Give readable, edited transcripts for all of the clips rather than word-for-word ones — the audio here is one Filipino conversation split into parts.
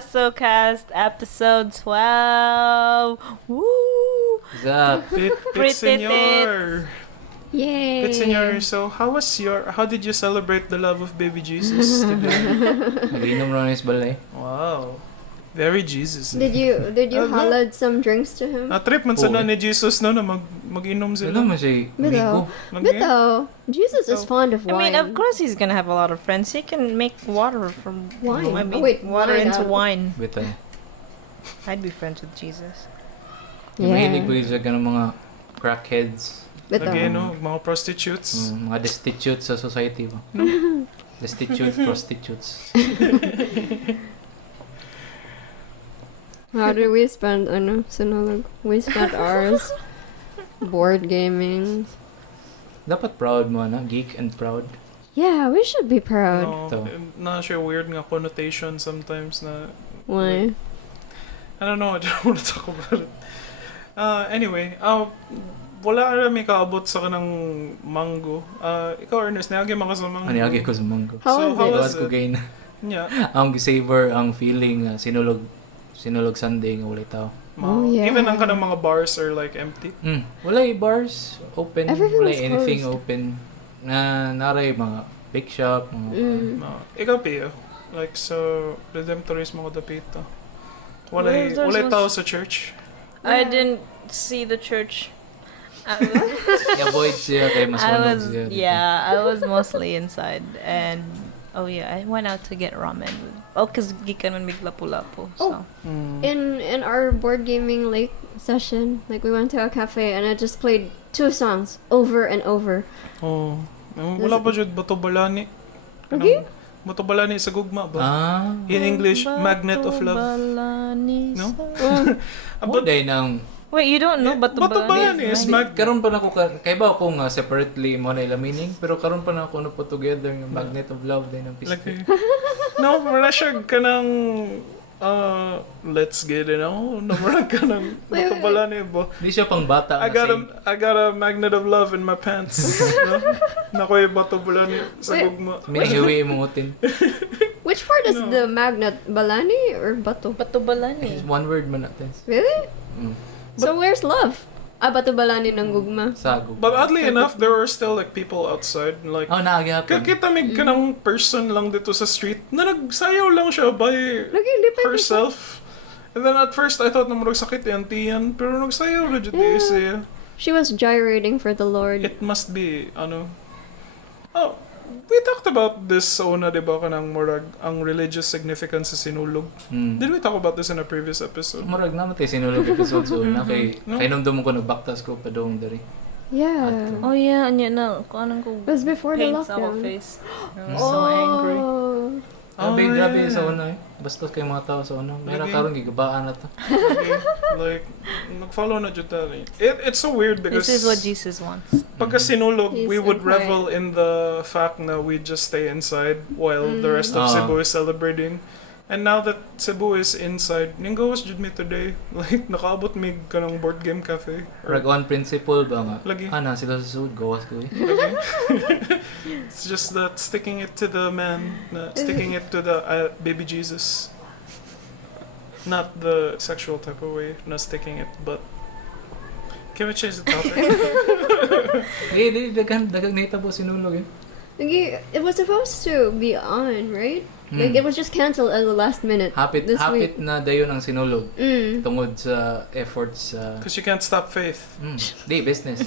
RetasoCast episode 12. Woo! Zap. Senyor. Yay! Senyor, so how did you celebrate the love of baby Jesus today? Nag-inom rin is balay. Wow. Very Jesus. Did you halad some drinks to him? Na-trip man sa ni Jesus no na mag-inom sila. Ano man siya? Amigo. Bito, Jesus is fond of I wine. mean, of course he's gonna have a lot of friends. He can make water from Wine? I mean, Oh, wait, water wine into out. wine. Bito. I'd be friends with Jesus. Mahilig ko siya ka ng mga crackheads. Bito. Again, no, mga prostitutes. Mga destitutes sa society ba? Destitute prostitutes. How did we spend, Sinulog? We spent ours board gaming. Dapat proud mo na, geek and proud. Yeah, we should be proud. No, Ito. na siya weird nga connotation sometimes na Why? I don't know, I don't want to talk about it. Anyway, wala ka may kaabot sa kanang mango. Ikaw, Ernest, nagagi makasamang. Ano yung ko sa manggo? How So, was was it? Gawas ko it? gain. Yeah. Ang savor, ang feeling, sinulog Sunday nga walay tao. Oh, yeah. Even ang kanang mga bars are like empty. Walay bars open, Everything walay was anything closed. open. Naray mga bake shop, mga Ikaw, Pio. Like, so, Redemptorismo ko dapito. Well, there's Walay no- tao sa church. I didn't see the church. avoid siya kay mas I manog was siya. I was mostly inside, and I went out to get ramen. Cause gikan man mig lapu-lapu. So. In our board gaming session, we went to a cafe and I just played 2 songs over and over. Oh. Wala pa jud bato balani. Okay. Bato balani sa gugma ba? In Ah. English, Magnet of Love. No? Abo day nang Wait, you don't know Bato Bato Balani is karon pa nako kay ba ako nga separately mo na ila meaning pero karon pa na ako no put together ng Magnet of Love din ng Like, piece. no, wala siya ka ng let's get it now. No, wala ka ng bato balani ba? Di siya pang bata I got a magnet of love in my pants. No? Nakoy bato balani sa Wait. gugma. Minahiwi mo utin. Which part is the magnet? Balani or bato? Bato balani. One word man natin. Really? Mm. So where's love? Bato balani ng gugma. Sagog. But oddly enough, there are still like people outside. Like, Oh, naagihapon. kakitamig ka ng person lang dito sa street na nagsayaw lang siya by Lagi, lipay ko siya. herself. And then at first, I thought na sakit yan, tiyan. Pero nagsayaw na dyan siya. She was gyrating for the Lord. It must be, Oh, we talked about this sa una, di ba, kanang murag, ang religious significance sa Sinulog. Did we talk about this in a previous episode? Murag naman tayo sinulog episode so na kay numdum ko nagbaktas ko pa doon dari. Yeah. Oh yeah, anya na kung anong ko It was before the paint sa lockdown. ako face. I was so angry. Grabe yeah. sa una eh. Basta kay mga tao sa una. Mayroon Lagi. karon gigabaan na to. Okay. Like, nag-follow na dyan tayo. It's so weird because This is what Jesus wants. pagka Sinulog, He's we would inquiring. revel in the fact na we just stay inside while the rest of Cebu is celebrating. And now that Cebu is inside, ninggo was jud me today. Like, nakaabot mig ka ng board game cafe. Murag on principle ba nga? Lagi. Ana sila sa sud gawas ko eh. Okay. It's just that sticking it to the man, sticking it to the baby Jesus. Not the sexual type of way, not sticking it, but... Can we change the topic? Di dagang nahitabo sinulog eh. Lagi, it was supposed to be on, right? Like, it was just canceled at the last minute. Hapit this week. na dayon ang sinulog tungod sa efforts sa Because you can't stop faith. di business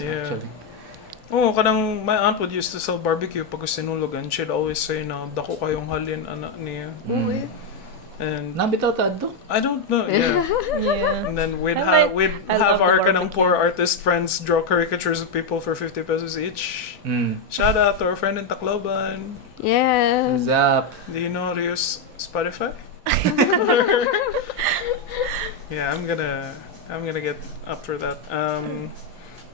Yeah. actually. Oh, kanang my aunt would used to sell barbecue pag sinulog and she'd always say na dako kayong halin anak niya. And Nabitaw ta adto. I don't know, yeah. Yeah. And then we'd I have love the our kanang barbecue. poor artist friends draw caricatures of people for 50 pesos each. Shout out to our friend in Tacloban. Yeah. Zap. Do you know how to use Spotify? Yeah, I'm gonna get up for that.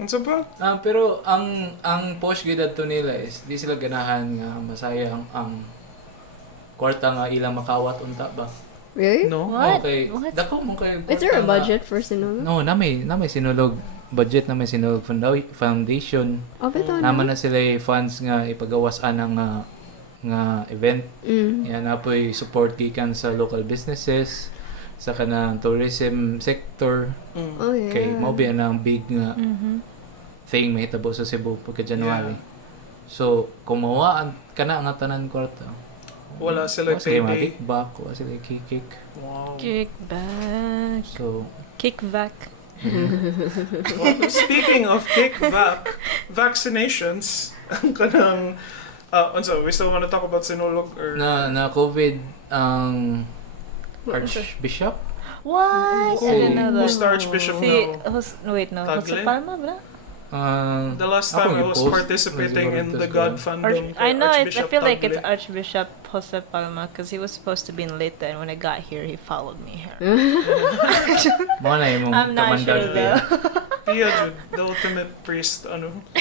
Unsa pa? Pero ang push gid adto nila is di sila ganahan nga masaya ang kwarta nga ilang makawat unta ba. Really? No. What? Okay. What? Dako mo kay Is there a kwarta nga- budget for Sinulog? No, na may sinulog budget na may sinulog foundation. Bito Naman na sila funds nga ipagawasan ng nga event. Yan na po'y support gikan sa local businesses, sa kanang tourism sector. Oh yeah. Kay mao ba ang big nga thing mahitabo sa Cebu pagka January. So, kung mawaan ka na ang tanan kwarta. Wala sila payday. Kickback, wala sila kick. Wow. Kickback. So, Kickback. Well, speaking of kickback, vaccinations, ang kanang so we still want to talk about Sinulog or na COVID ang Archbishop? What? I didn't know Who's that. the Archbishop Si, now? wait, no. Jose Tagle? Palma, bro? The last time I was post, participating in the God fandom. I know, I Archbishop feel like it's Tagle. Archbishop Jose Palma because he was supposed to be in Leyte and when I got here, he followed me here. Mo na yung I'm not sure kamandal. though. Iya, Jude, the ultimate priest,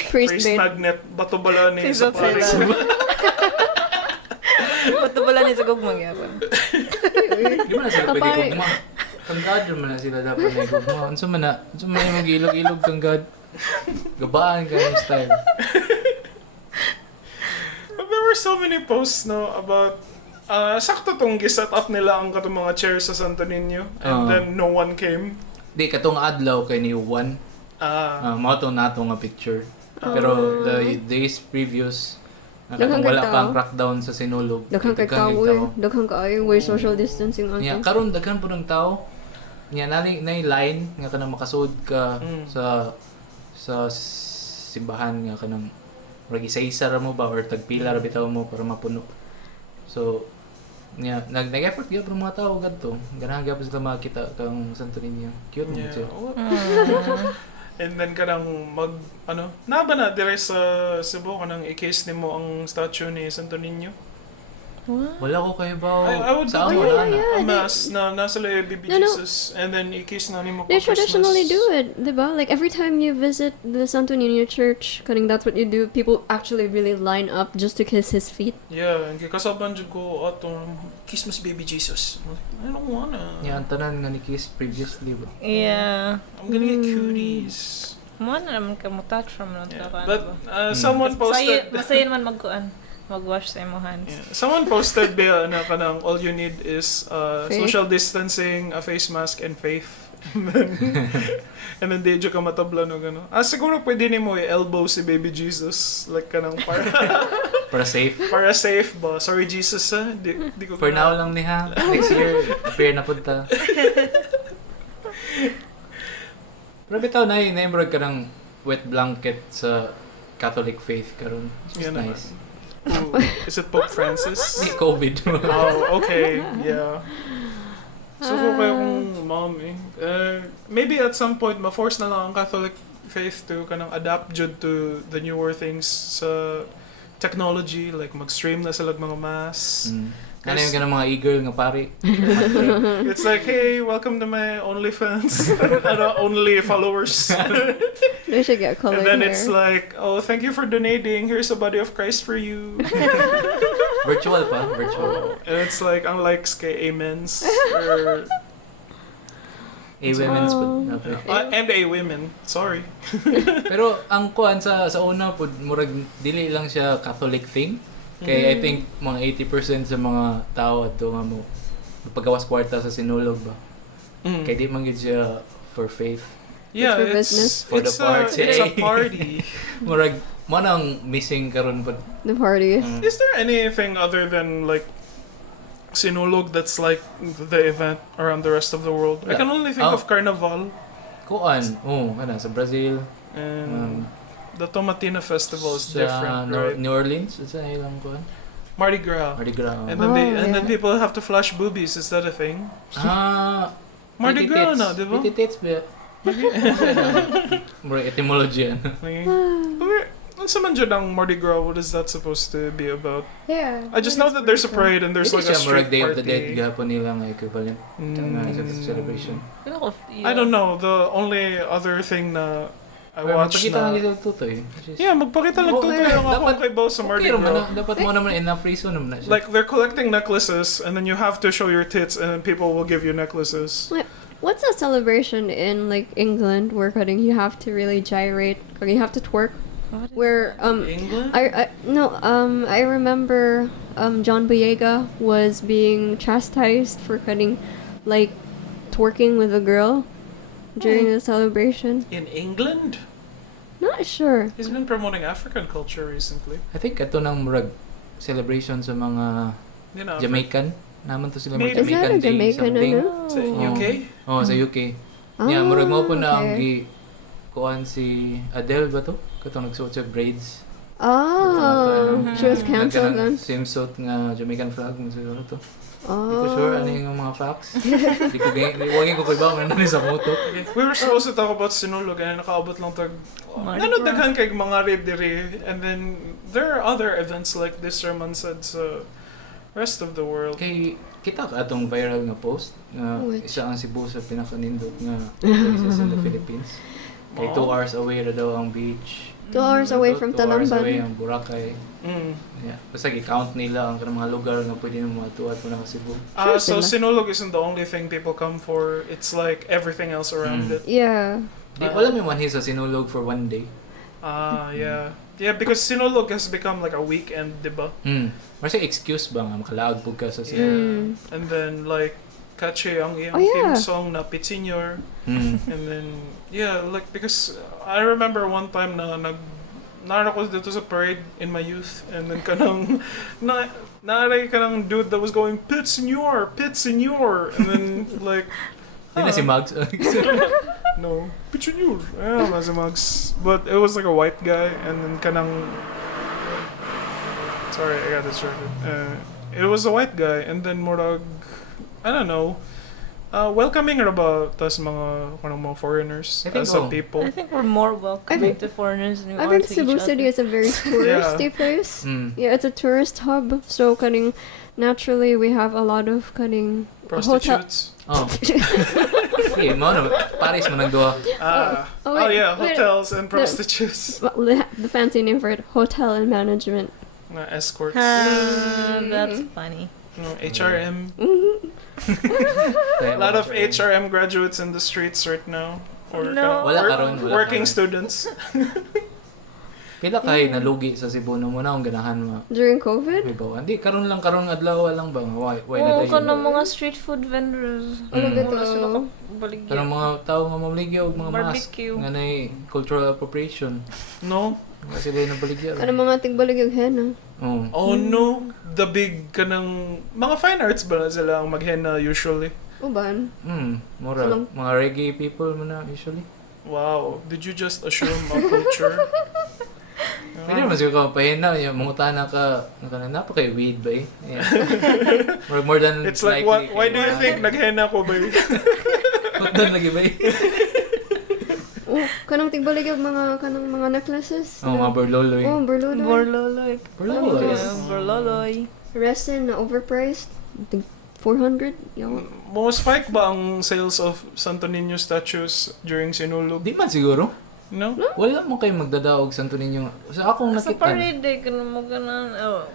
Priest bait. magnet, bato bala ni Please sa don't say palis. that. Ba't wala ni sa gugmang yapon? Di ba na sila pwede kugma? Kang God naman na sila dapat na kugma. Anso man yung mag-ilog-ilog kang God. Gabaan ka yung style. But there were so many posts about sakto tong giset up nila ang katong mga chairs sa Santo Niño and then no one came. Di, katong adlaw kay ni Juan. Mao to nato nga picture. Pero the days previous, Daghang wala kay pa ang tao. crackdown sa Sinulog. Daghang kay tao eh. Daghang kaayo way social distancing Nya ato. karon daghan po ng tao. Nya na line nga kanang makasud ka sa simbahan nga kanang murag isa-isa ra mo ba or tagpila ra bitaw mo para mapuno. So nya nag-effort gyud ang mga tao gadto. Ganahan gyud sila makita kang Santo Niño. Cute mo siya. And then kanang naba na dire sa Cebu kanang i-case nimo ang statue ni Santo Niño. Wala ko kayo ba? I would sa do amo na a mass na nasa lay Baby Jesus and then i-case na nimo They for traditionally Christmas. do it, diba? Like every time you visit the Santo Niño church, kaning that's what you do. People actually really line up just to kiss his feet. Yeah, and kasaban jud ko Christmas Baby Jesus. I don't wanna. Nya ang tanan nga ni Kiss previously ba? Yeah. I'm gonna get cooties. Mo na naman ka mo touch from no But someone posted Masayin man mag-wash sa imong hands. Yeah. Someone posted ba na kanang all you need is Faith. social distancing, a face mask, and faith. And then di ka matabla no gano. Siguro pwede nimo i-elbow si Baby Jesus like kanang Para safe. para safe ba. Sorry Jesus di ko For now lang ni ha. Next year, appear na punta. Pero bitaw na murag ka ng wet blanket sa Catholic faith karon. It's Yeah, naman. nice. Ooh, is it Pope Francis? Di COVID. Oh, okay. Yeah. So ko kayong mom maybe at some point ma-force na lang ang Catholic faith to kanang adapt jud to the newer things sa technology like mag-stream na sila mga mass. Ano yung ganang mga eagle nga pari? It's like, hey, welcome to my OnlyFans. Only followers. They should get colored And then hair. it's like, oh, thank you for donating. Here's a body of Christ for you. Virtual pa? Virtual. And it's like, ang likes kay amens. Or, A-women's Oh. and a women. Sorry. Pero ang kuan sa una po, murag dili lang siya Catholic thing. Kaya I think mga 80% sa mga tao ato nga mo paggawas kwarta sa Sinulog ba. Kaya di man gid siya for faith. Yeah, for it's business. For the party. It's a party. Murag mo nang missing karon po. The party. Is there anything other than like Sinulog that's like the event around the rest of the world? I can only think of Carnival Kuan, kana sa Brazil, and the Tomatina Festival is sa different, right? New Orleans, sa ilang kuan. Mardi Gras. Mardi Gras. And then yeah. people have to flash boobies. Is that a thing? Mardi pretty Gras tits. na, di ba? Pretty tits ba? Murag etymology yan. Unsa man jud ang Mardi Gras? What is that supposed to be about? Yeah. I just know that there's a parade and there's Hindi like a siya murag street Day of the Dead party. gahapon nila nga equivalent nga sa celebration. I don't know. The only other thing na I watched Magpakita lang na... dito tutoy. Yeah, magpakita lang tutoy lang ako kay Bo sa Mardi Okay naman Gras. na, dapat mo naman enough reason naman na siya. Like, they're collecting necklaces and then you have to show your tits and then people will give you necklaces. Wait, what's that celebration in like England where cutting you have to really gyrate or you have to twerk? Where England? I remember John Boyega was being chastised for like twerking with a girl during the celebration. In England? Not sure. He's been promoting African culture recently. I think ito nang murag celebration sa mga You know, Jamaican. Naman to sila Maybe. mga Is that a Jamaican Day Jamaican something. ano? sa UK? Oh, sa UK. Yeah, murag mo po na ang okay. kuan si Adele ba to? Katong nagsuot siya braids. Oh, she was cancelled then. Swimsuit nga Jamaican flag mo siguro to. Hindi ko Oh. sure ano yung mga facts. Hindi ko wagi ko kuibaw nga nani sa moto. We were supposed to talk about Sinulog and nakaabot lang tag Mardi ano Gras. daghan kay mga raid diri, and then there are other events like this Sermon said sa rest of the world. Kay kita ka atong viral nga post nga Which? isa ang Cebu sa pinakanindot nga places in the Philippines. Kay 2 Wow. hours away ra daw ang beach. 2 hours away from 2 hours away Tanamban. ang Boracay. Mm. Yeah. Basta gi-count nila ang kanang mga lugar nga pwede mo matuad po na Cebu. So sila. Sinulog isn't the only thing people come for. It's like everything else around it. Yeah. Di wala may manhi sa Sinulog for 1 day. Yeah. Yeah, because Sinulog has become like a weekend, diba? Kasi excuse ba nga makalaag pug ka sa Yeah. Cebu. And then like Kache ang iyang Oh, yeah. theme song na Senyor. Mm. And then yeah, like because I remember one time na nara ko dito sa parade in my youth, and then kanang naaray kanang dude that was going Pit Senyor, and then like Di na si Mags. no, Pit Senyor. Yeah, si Max. But it was like a white guy, and then kanang sorry, I got distracted. It was a white guy, and then murag I don't know. Welcoming ra ba tas mga kanang mga foreigners I think as a so. people? I think we're more welcoming think- to foreigners than we I are think to Cebu each City other. is a very touristy place. Yeah, it's a tourist hub. So naturally we have a lot of Prostitutes. Oh. Okay, mo na Paris mo nagduwa. Yeah, wait. hotels and prostitutes. Well, the fancy name for it, hotel and management. Escorts. That's funny. HRM. A lot of HRM graduates in the streets right now. Or No. Wala karon, wala working karon. students. Pila kay nalugi sa Cebu na mo na ang ganahan mo. During COVID? Ibaw. Hindi karon adlaw lang ba? Why na Oo, tayo? kanang mga street food vendors. Ano ba Wala sila to? Pero kabaligyan. mga tao nga mamligya og mga mask Barbecue. nga nay cultural appropriation. No? Nga sila yung nabaligya. Ano mga tigbalig yung henna? Oh. Oh no. The big kanang mga fine arts ba na sila ang maghenna usually? Uban? Mura. Walang- Mga reggae people mo na usually. Wow. Did you just assume a culture? Pwede naman siguro ka pahina, yung mangutana ka, napa kay weed ba eh? Yeah. more than It's like likely why kay do you mga- think naghenna ko ba? What doon lagi ba eh? Oh, kanang tigbalig yung mga necklaces. Oh, mga berloloy. Oh, berludo. Borloloy. Berloloy. Yeah, Borloloy. Resin na overpriced. I think 400. Yaw. Mo spike ba ang sales of Santo Niño statues during Sinulog? Di man siguro. No? Wala mo kayo magdadaog Santo Niño. Sa akong Sa nakita. parade, ganun mo ganun. Oh.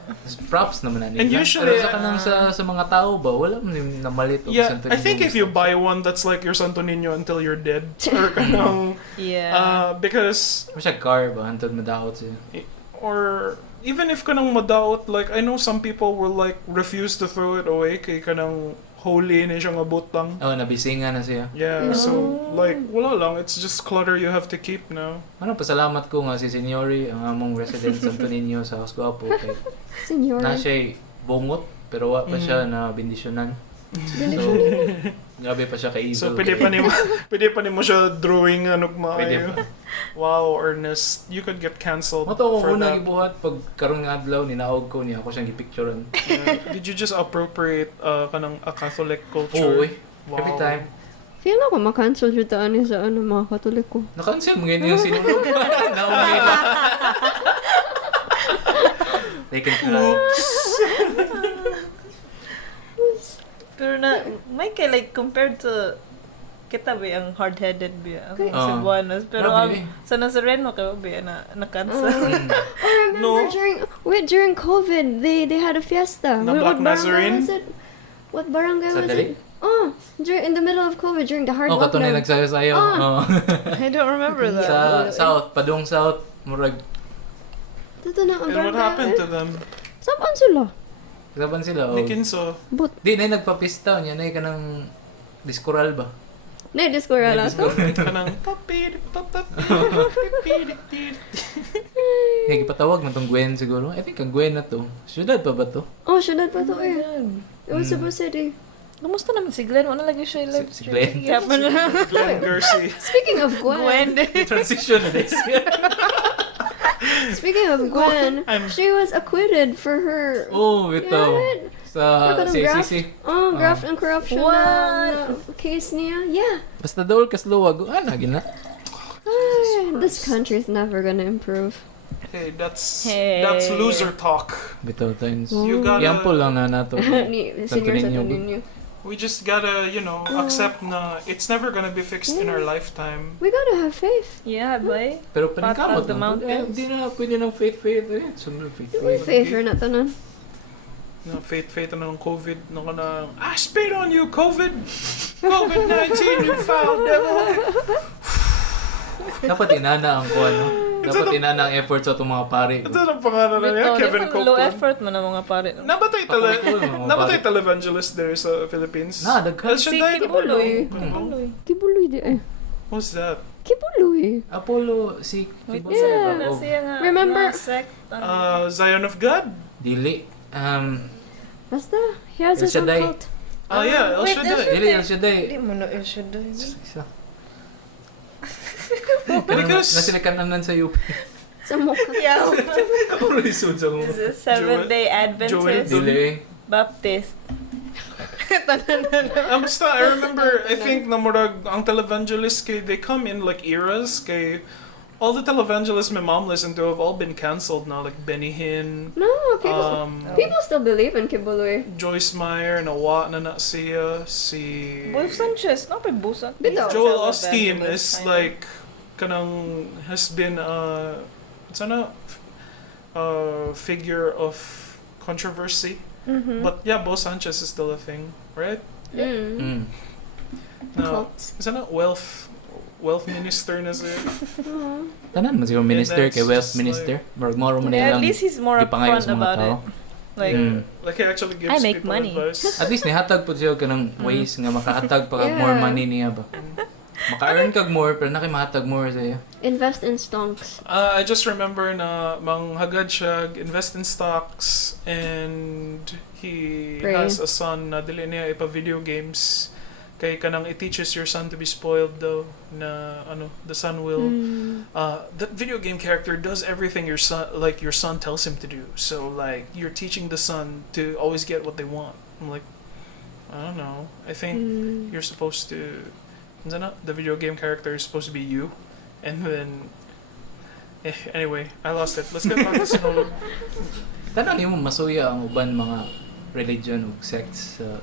Props naman na And nila. usually, Pero sa kanang sa mga tao ba, wala mo yung namalit og Yeah, Santo I think Niño. if you buy one, that's like your Santo Niño until you're dead. Or kanang, Yeah. because, Masya car ba, hantod madaot siya. or even if kanang madaot, like, I know some people will like refuse to throw it away kay kanang holy na siya nga butang. Oh, nabisinga na siya. Yeah, so like, wala lang, it's just clutter you have to keep now. Ano, pasalamat ko nga si Senyori, ang among resident Santo Niño sa Osguapo. Kay Senyor. na siya'y bungot, pero wa pa siya na bendisyonan. So, grabe pa siya ka-evil. So, pwede pa ni mo siya drawing ano Pwede maayo. pa. Wow, Ernest, you could get cancelled Mato ko for una that. gibuhat pag karong nga adlaw ninaog ko niya ako siyang gipicturean. Did you just appropriate kanang a Catholic Oo, culture? eh. Every time. Feel ako makancel siya taan sa mga katolik ko. Na-cancel mo ganyan yung sinulog. Naumay na. They can try. Pero may kay like compared to kita ba ang hard-headed ba ang Cebuanos, pero Grabe. sa Nazareno ka ba na-cancel. I remember No. during COVID, they had a fiesta. Na Black barangay Nazarene? was it? What barangay was Sandali? it? Oh, in the middle of COVID, during the hard Oh, katunay lockdown. nagsayaw-sayaw. Ah. Oh. I don't remember that. Sa South, Padong South, murag. Dito na ang And what barangay. happened to them? Saan sila? Kasaban sila. Ni Kinso. But, Di na nagpapista niya na ka ng diskural ba? na-discover ala to? Kanang Kaya gipatawag na tong Gwen siguro. I think ang Gwen na to. Syudad pa ba to? Oh, syudad pa to eh. It was Cebu City. Kumusta naman si Glenn? Ano lagi siya live Si Glenn. Yeah, pa na. Glenn Gersi. Speaking of Gwen. Transition na this. Speaking of Gwen, I'm- she was acquitted for her. Oh, ito. Yeah, Sa Look at the graft. CCC. Oh, graft and corruption What? na case niya. Yeah. Basta daw kas luwag. Nagin na. Ay, this country's never gonna improve. Hey, that's Hey. loser talk. Bitaw times. You gotta- Yampol lang na nato. Ni senior sa ninyo. ninyo. We just gotta, accept na it's never gonna be fixed in our lifetime. We gotta have faith. Yeah, boy. Pero paningkamot Path of the lang. mountains. Hindi na pwede ng faith. Sunod faith. Faith or na tanan. No, faith na ng COVID. No, na, I spit on you, COVID! COVID-19, you foul devil! Dapat inana ang kuha, no? Dapat inana ang effort sa itong mga pare. Ito ang pangalan na niya, Bitaw, Kevin di ba low Copeland. effort mo na mga pare. Nabatay televangelist there sa Philippines. Daghan. El Si Shaddai, Kibuloy. Kibuloy. Kibuloy di eh. Who's that? Kibuloy. Apollo, si... Wait, Yeah. yeah. Siya nga. Remember- mga sect. Zion of God? Dili. Basta, he has El his own Shaddai. cult. Oh yeah, El wait, Shaddai. Dili, El Shaddai. Hindi mo na El Shaddai. Isa. Because- Nasilikanan sa UP. Sa mukha. Yeah. Ako lisod sa mga. This is Seventh-day Adventist. Dili. Baptist. Basta, I remember, I think na murag ang televangelists kay they come in like eras kay all the televangelists my mom listened to have all been cancelled now, like Benny Hinn, No, people still believe in Kibuloy. Joyce Meyer, nawa na siya, si Wolf Sanchez. No, pa busan. Bitaw. Joel Osteen is like kanang has been sana figure of controversy. Mm-hmm. But yeah, Bo Sanchez is still a thing, right? Mm. No, Cults. sana wealth minister na siya. Tanan man siguro minister that's kay wealth just minister. Murag more mo Yeah, nilang at least he's more gipangayo upfront sa mga about tao. it. Like, Like he actually gives I make people money. advice. At least nihatag po siya ka ng ways nga makahatag pa kag Yeah. more money niya ba. Maka-earn kag more pero nakimahatag more sa iya. Invest in stonks. I just remember na manghagad siya invest in stocks and he Pray. has a son na dili niya ipa video games kay kanang it teaches your son to be spoiled though na the son will that video game character does everything your son tells him to do, so like you're teaching the son to always get what they want. I'm like, I don't know, I think you're supposed to the video game character is supposed to be you, and then anyway, I lost it. Let's get back to Sinulog. Tanan nimo masuya ang uban mga religion ug sects sa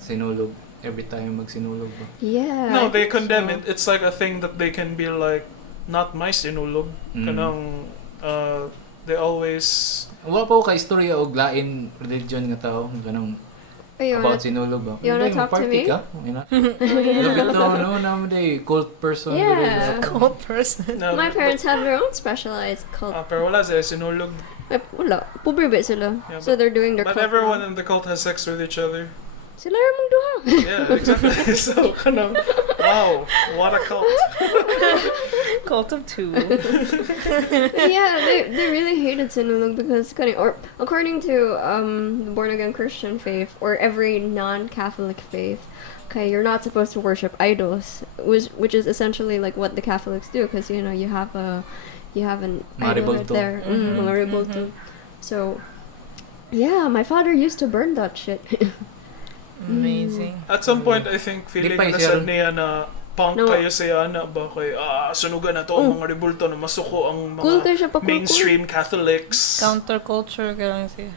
sinulog every time magsinulog ba. Yeah. No, I they think condemn so. it. It's like a thing that they can be like, not my Sinulog. Kanang, they always... Wa pa ko ka istorya og lain religion nga tao kanang Oh, you about wanna, sinulog ba. you wanna talk to me? Ka? Lubito no naman cult person. Yeah. cold person. No, My parents have their own specialized cult. pero wala sila Sinulog. Wala. Pobre ba sila? Yeah, So they're doing their But cult. everyone in the cult has sex with each other. Sila ramong duha. Yeah, exactly. So, kanang, wow, what a cult. Cult of two. Yeah, they really hated Sinulog because or according to the born again Christian faith or every non-Catholic faith, okay, you're not supposed to worship idols, which is essentially like what the Catholics do, because you have an Mga idol right rebulto. there, mga rebulto. So yeah, my father used to burn that shit. Amazing. At some point, I think, feeling Di pa na siya- sad niya na punk No. kayo siya na ba kay sunugan na to ang mga rebulto na masuko ang Cool mga kayo siya pa, cool. mainstream Catholics. Counterculture ka lang siya.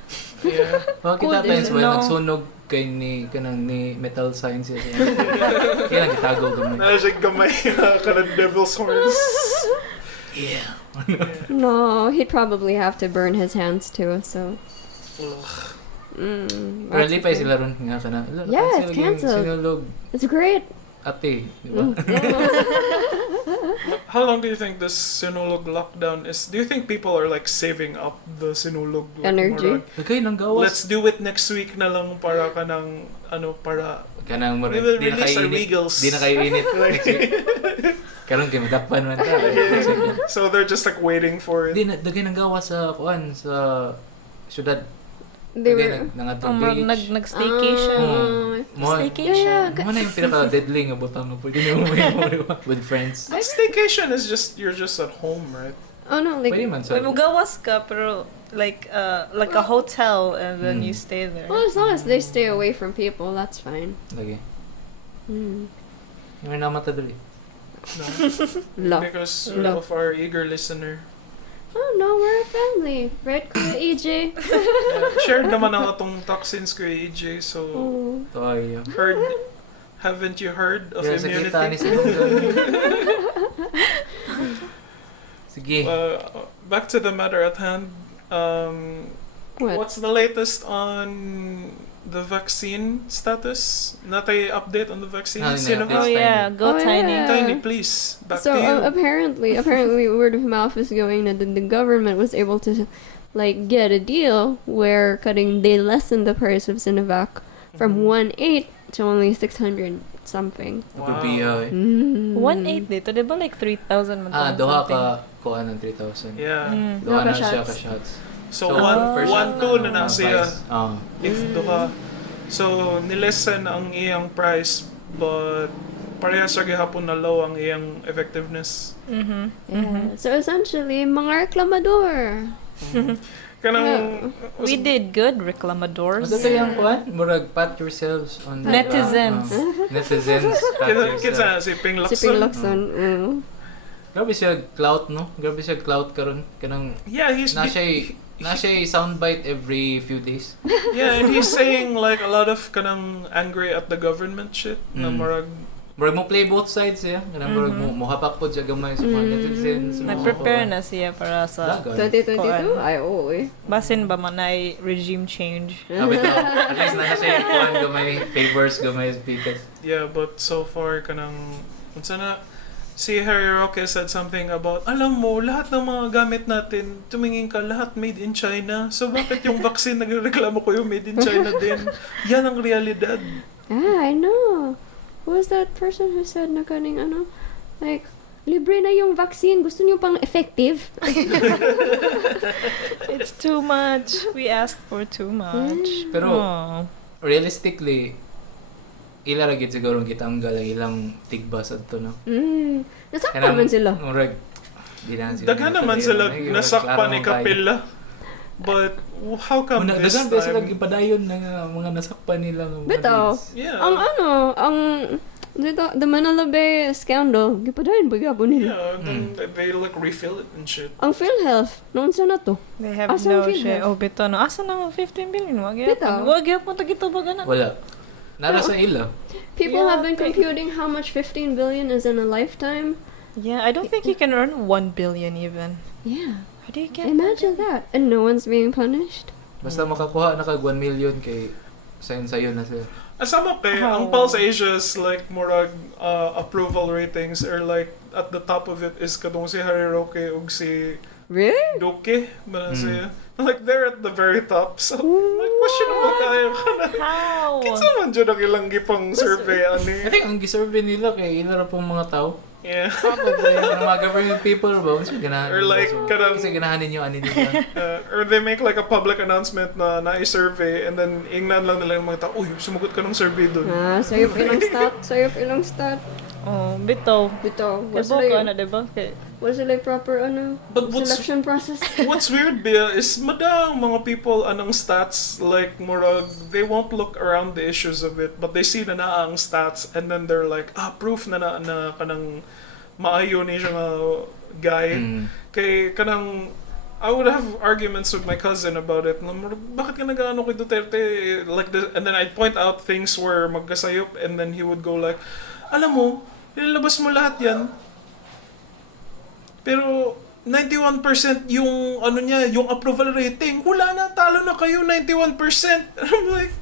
Yeah. Mga kita Cool times din, when no? nagsunog kay ni metal signs siya. Kaya nagitago gamay. Na siya gamay kanang devil's horns. Yeah. No, he'd probably have to burn his hands too. So. Ugh. Pero hindi pa sila ron nga kana. Yeah, it's canceled. Sinulog. It's great. ate, di ba? How long do you think this Sinulog lockdown is? Do you think people are like saving up the Sinulog like, Energy? murag, Lagay ng gawas. let's do it next week na lang para ka ng para Kanang we will di na release our kayo init. regals. Di na kayo init next week. Karon kay madakpan man ta. So they're just like waiting for it. Di na dagay ng gawas sa kuan sa syudad. They Dagay were... nangatong beach. Nag-staycation. Mo Staycation. mo na yung pinaka-deadly nga butang mo pwede mo with friends. But staycation is just you're just at home, right? Oh no, like... Pwede man sa Gawas ka, pero like a hotel and then you stay there. Well, as long as they stay away from people, that's fine. lagi. Mm. Yung namata dali. No. Love. Because Love. of our eager listener. Oh no, we're a family. Right, Kuya EJ? Shared naman ang atong toxins ko AJ, so Oh. Toy. haven't you heard of Kaya sa kita ni immunity? Sinulog. Sige. Back to the matter at hand. What? What's the latest on the vaccine status? Natay update on the vaccine? No, no, Sino updates. Oh yeah, go Oh, tiny. yeah. Tiny, please. Back So to you. apparently, word of mouth is going that the government was able to, like, get a deal where they lessened the price of Sinovac from 1.8 to only 600 something. Wow. PBI. 1.8 dito, di ba like 3,000 man Doha something? ka kuan ng 3,000. Yeah. Doha Doha na ka siya shots. ka shots. So, So, per shot 1-2 na na siya. price. If duha. So, nilesen ang iyang price, but parehas sa gihapon na low ang iyang effectiveness. Yeah. So essentially, mga reklamador. Kanang... We did good, reclamadors. Masa sa yung kuan? Murag pat yourselves on the... Netizens. Netizens. Pat yourselves. Kitsa, si Ping Si Lacson. Ping Lacson. Grabe siya clout, no? Grabe siya clout karon. Kanang Yeah, na siya soundbite every few days. yeah, and he's saying like a lot of kanang angry at the government shit na marag Murag mo play both sides siya. Kanang murag mo hapak po siya gamay sa mga netizens. Nag-prepare na siya para sa... Dagan. 2022? Ay, oo eh. Basin ba man ay regime change? Sabi to, at least na siya yung kuan gamay favors gamay speakers. yeah, but so far kanang unsa na si Harry Roque said something about, alam mo, lahat ng mga gamit natin, tumingin ka, lahat made in China. So bakit yung vaccine nagreklamo ko yung made in China din? Yan ang realidad. Ah, I know. Who was that person who said na kaning like, libre na yung vaccine, gusto niyo pang effective? It's too much. We asked for too much. Pero Oh. realistically, ila ra gid siguro gitanggal ang ilang tigbas adto no. Nasakpan man sila. Murag di na sila. Daghan naman sila nasakpan ni Kapila. But how come this Daghan ba sila time? gipadayon na mga nasakpan nila nga mga Bitaw. leads. Yeah. Ang dito, the Manila Bay scandal, gipadayon ba gabo nila? Yeah, then they like refill it and shit. Ang PhilHealth, noon sa na to? They have Asa no ang PhilHealth? share. Oh, bito no. Asa na 15 billion? Wag Bitaw. yapon. Wag yapon tagito ba ganan? Wala. Nara sa ila. People Yeah, have been okay. computing how much 15 billion is in a lifetime. Yeah, I don't think you can earn 1 billion even. Yeah. How do you get Imagine that. And no one's being punished. Basta makakuha na kag 1 million kay sayon na sila. Asama kay, ang Pulse Asia's like murag approval ratings are like at the top of it is kadong si Harry Roque ug si Really? Doke ba na siya? Like they're at the very top. So like questionable kayo kana. How? Kinsa man jud ang ilang gipang survey I ani. think ang gisurvey nila kay ila ra pong mga tao. Yeah. Probably. Ang mga government people ba unsa ganahan? Or like, kanang- kasi ganahan ninyo ani nila. Or they make like a public announcement na na-survey and then ingnan lang nila yung mga tao, uy, sumagot ka ng survey dun. Sayop ilang stat. Sayop ilang stat. Oh, bito. Bito. Kaya ka na, diba? Was it like proper But what's- selection process? What's weird, Bea, is madang mga people anong stats, like, murag, they won't look around the issues of it, but they see na ang stats, and then they're like, proof na kanang maayo ni siya nga guy. Kay kanang, I would have arguments with my cousin about it. Na, murag, bakit ka nag-ano kay Duterte? Like this, and then I'd point out things where magkasayop, and then he would go like, alam mo, ilalabas mo lahat yan. Pero 91% yung ano niya, yung approval rating. Wala na, talo na kayo 91%. I'm like,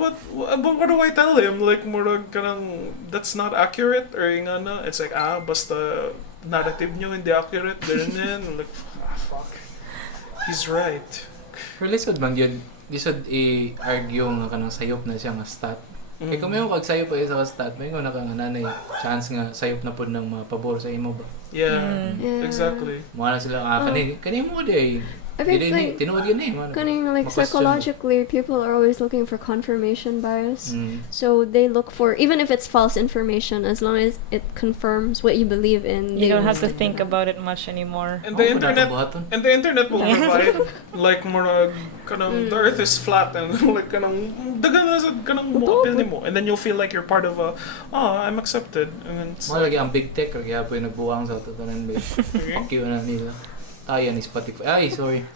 what do I tell him? Like, murag kanang, that's not accurate, or yung ano, it's like, basta narrative nyo hindi accurate, ganyan. I'm like, fuck. He's right. Pero lisod bang yun, lisod i-argue nga kanang sayop na siya nga stat. Kaya kung may kag sayop pa sa stat, may ko na kang nanay chance nga sayop na po ng mga pabor sa imo ba? Yeah, exactly. Muna na sila, kani mo di. I think like tinuod yun eh. like psychologically, people are always looking for confirmation bias. So they look for, even if it's false information, as long as it confirms what you believe in. You don't have to think about it much anymore. And the internet will provide like more kanang the earth is flat and like kanang dagan na sad kanang mo appeal nimo, and then you'll feel like you're part of I'm accepted, and then lagi ang big tech kaya po yung nagbuwang sa tatanan ba. Fuck you na nila. Tayo ni Spotify. Ay, sorry.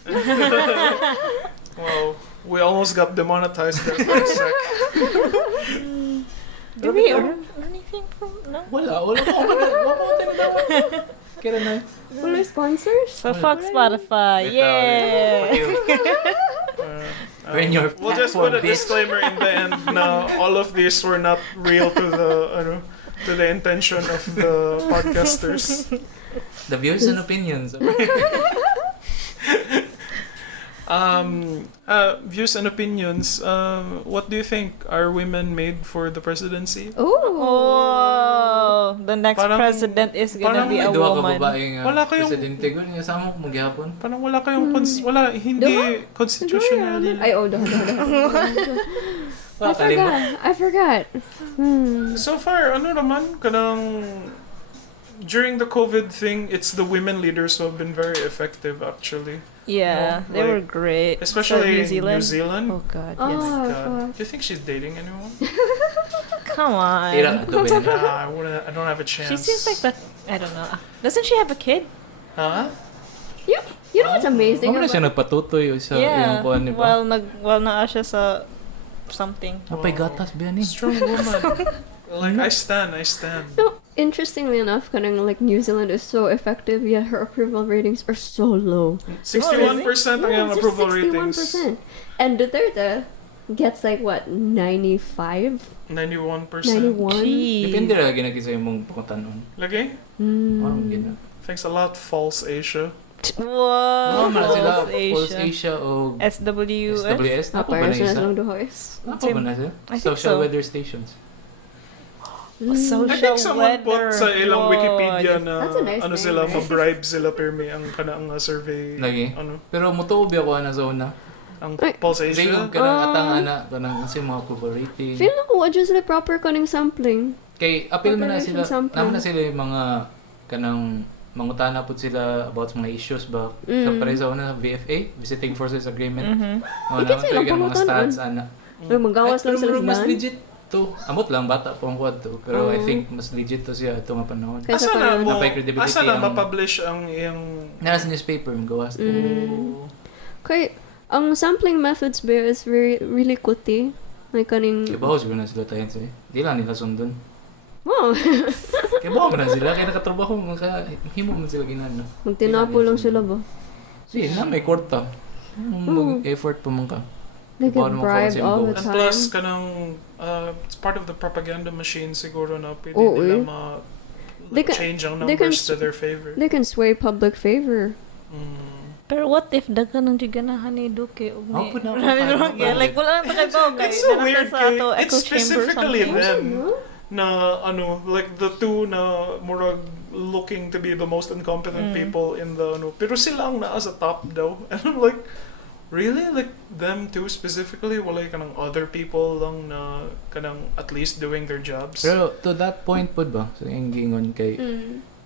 Wow, we almost got demonetized there for a sec. Do we earn anything from no? Wala ko tinatawag. Kaya na. Wala sponsors? So fuck Spotify. Yeah. When your We'll just put a disclaimer in the end. No, all of these were not real to the intention of the podcasters. The views and opinions. Views and opinions. What do you think? Are women made for the presidency? Oh, the next president is gonna be a woman. Wala kayong presidente ko nga sa mo magyapon. Parang wala kayong hindi constitutional. I forgot. So far, ano naman kanang during the COVID thing, it's the women leaders who have been very effective actually. Yeah, they were great. Especially New Zealand. New Zealand. Oh god, Oh, yes. God. Do you think she's dating anyone? Come on. Tira ato ba? I don't have a chance. She seems like that. I don't know. Doesn't she have a kid? Huh? You know what's amazing Ako na siya nagpatutoy sa iyang kuhan ni pa. Well naa siya sa something. Napay gatas ba ni? Strong woman. Like I stand. No, interestingly enough, kanang like New Zealand is so effective, yet her approval ratings are so low. 61% ang iyang it's approval just 61%. ratings. And Duterte gets like what, 95? 91%. 91? Gee. Depende ra lagi sa imong pangutanon. Lagi? Parang gina. Thanks a lot, false Asia. Wow. Man sila False False Asia o SWS. SWS na pa ba na Apparently, isa? lang duha Na pa ba na siya? I think Social so. weather stations. Social I think someone weather. put sa ilang Wikipedia na That's a nice name, sila, right? ma-bribe sila permi ang kanang survey. Lagi. Ano? Pero mutuob ako na zona. Ang Ay. Pulse Kasi Asia. yung kanang atang ana, kanang kasi mga approval rating. Feel ko, what just like proper kaning sampling? Kay appeal man na sila, Population sampling. naman na sila yung mga kanang mangutana po sila about sa mga issues ba. Sa pare sa una VFA, Visiting Forces Agreement. Ikit Oh, naman sila, talaga ng mga pangutanon. stats ana. Magawas lang Pero sila mas sa legit to. Amot lang bata po ang quad to. Pero I think mas legit to siya ito nga panahon. Kaysa Asa na parang- mo? Napay credibility Asa na ang- ma-publish ang iyang Nara sa newspaper, magawas to. Kay, ang sampling methods ba is really kuti. Like kaning... Kibaw siguro na sila tayo sa'yo. Di lang nila sundon. Wow. Kibaw na sila. Kaya nakatrabaho, himo man sila ginano. Magtinapo lang sila ba? Sige na, may kwarta. Mag-effort pa man ka. They get Kibaw naman bribed ka all the and time. plus kanang it's part of the propaganda machine siguro na pwede Oo, nila They can- change ang they can numbers to their favor. They can sway public favor. Pero what if daghan ng giganahan ni Duque ug ni po na ako. Marami naman kaya like wala nang takay kay It's so weird sa ato kay, it's echo chamber specifically something. them na like the two na murag looking to be the most incompetent people in the pero sila ang naa sa top daw. And I'm like, really? Like them two specifically? Wala kanang other people lang na kanang at least doing their jobs? Pero to that point po ba, so yung gingon kay,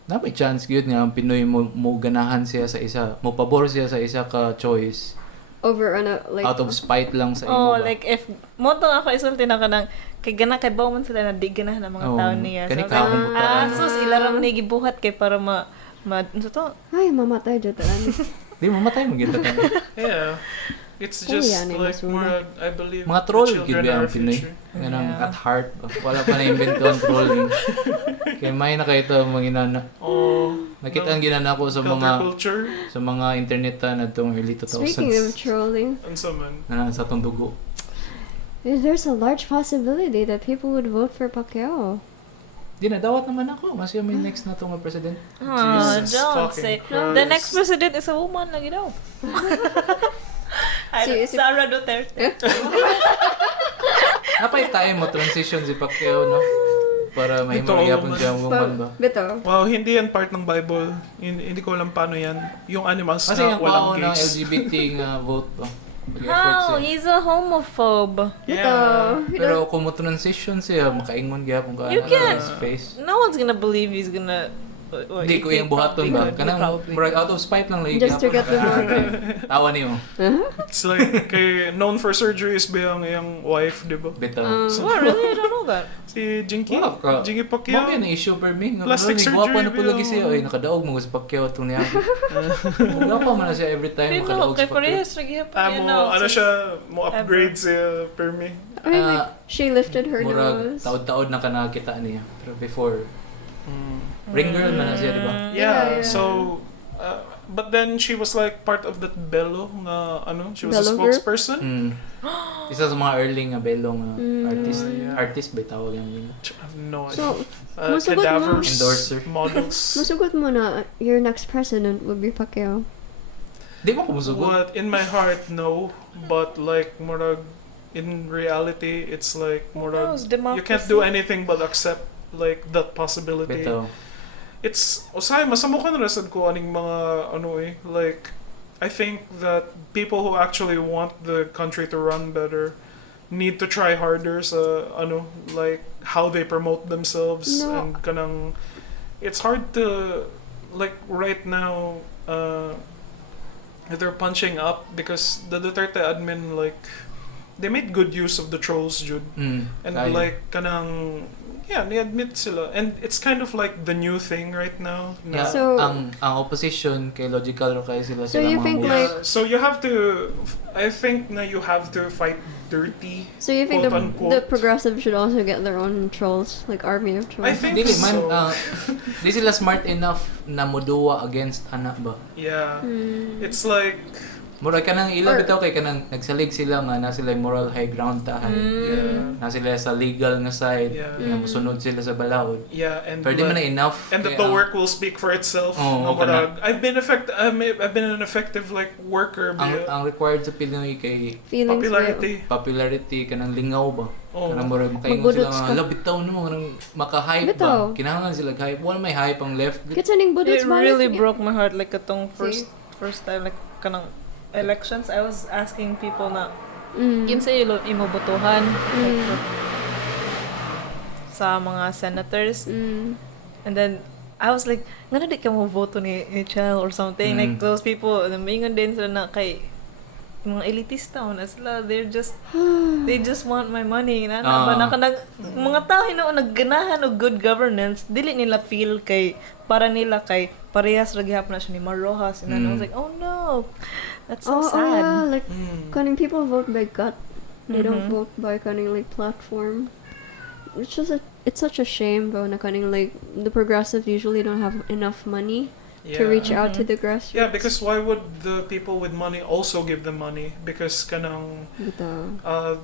na may chance yun nga, ang Pinoy mo ganahan siya sa isa, mo pabor siya sa isa ka choice, Over on a, like... out of spite lang sa Oh, imo ba? like if mo to ako isulti na kanang kay gana kay bawman sila na di ganahan ng mga Oo. tao niya. Kani So, kahon like, pa. sus ilaram ni gibuhat kay para ano to? Ay, mamatay dyan talaan. Di mamatay mo gito ka. Yeah. It's Oh, just yan, like yung more, I believe, Mga troll the gid children ba are ang our Pinoy? future. Ganang Yeah. at heart. Wala pa na-invento ang trolling. Kaya may na kayo ito mga ginana. Oh, Nakita ang ginana ko sa mga counterculture. sa mga internet na itong early 2000s. Speaking of trolling, Unsa man. Na sa tong dugo. There's a large possibility that people would vote for Pacquiao. Di na, dawat naman ako. Mas yung may next na itong president. Oh, Jesus don't fucking say. Christ. The next president is a woman lagi daw. Sara Duterte. Napay tayo mo transition si Pacquiao, no? Para may Ito, magyapon siyang woman ba? Bito. Wow, hindi yan part ng Bible. Hindi ko alam paano yan. Yung animals Kasi na yung walang kao ng gays. LGBT nga vote ba? Mag-effort How? siya. He's a homophobe. Yeah. Pero kung mo transition siya, makaingon gyapon ka You can. his face. No one's gonna believe he's gonna... Hindi ko yung buhaton ba? Kanang murag out of spite lang lagi Just to get the vote. Tawa niyo. It's like, known for surgeries ba yung wife, di ba? Beta. Oh, really? I don't know that. Si Jinky. Wow, ka. Jinky Mao Pacquiao. yan ang issue per me. Plastic surgery Gwapo na po ba lagi yung- siya. Ay, nakadaog mo sa Pacquiao itong niya. Gwapo man na siya every time Pero nakadaog kay sa Pacquiao. parehas lagi hapon. Ano siya, mo upgrade siya per me. I mean, like, she lifted her Murag nose. taod-taod na ka nakakita niya. Pero before, ring girl man na siya, di ba? Yeah, Yeah. so, but then she was like part of that Bello na, she was Bello a group? spokesperson. Isa sa mga early nga belong artist. Yeah. Artist ba tawag yan nila? I have no idea. So, masugot mo. Cadavers, Endorser. models. Masugot mo na your next president would be Pacquiao. Di ba kumusugot? What in my heart, no, but like murag, in reality, it's like Who murag. knows? You can't do anything but accept like that possibility. Beto. It's usay masamo ka na rasad ko aning mga like I think that people who actually want the country to run better need to try harder sa like how they promote themselves No. and kanang it's hard to like right now they're punching up because the Duterte admin like they made good use of the trolls, Jude. And Kaya. like kanang ni-admit sila. And it's kind of like the new thing right now. Yeah, So- ang opposition kay logical ro kay sila So sila you mga think, moves. like- So you have to, I think na you have to fight dirty. So you think Quote, the unquote. progressive should also get their own trolls, like army of trolls? I think Dili man so. di sila smart enough na moduwa against anak ba. Yeah. Hmm. It's like, Mura ka nang ila Or- bitaw kay kanang nagsalig sila nga na sila moral high ground tahay. yeah. Na sila sa legal nga side, Yeah. nga mosunod sila sa balawod. Yeah, and Pero di man na like, enough. and that kay the ang- work will speak for itself. Oo, Na okay parang, I've been an effective like worker. ang required sa Pinoy kay Feelings Popularity. popularity kanang lingaw ba. Oo. Kanang mura makaingon sila Magbudots nga ka. labitaw no kanang maka-hype ba. Bitaw. Kinahanglan sila hype. Wala may hype ang left. Kita ning It budots really broke my heart like katong See? first time like kanang elections. I was asking people na Mm. kinsa imo botohan like, sa mga senators, Mm. and then I was like ngano di ka mo voto ni Chel or something like those people namingon din sila na kay mga elitista na sila they just want my money na ba na kanang mga tao hinuon nagganahan og good governance dili nila feel kay para nila kay parehas ra gihapon na siya ni Mar Rojas and then I was like oh no that's so sad. yeah, like Mm. cunning people vote by gut. They don't Mhm. vote by cunning like platform. It's such a shame though na cunning like the progressive usually don't have enough money to reach out to the grassroots. Yeah, because why would the people with money also give them money? Because kanang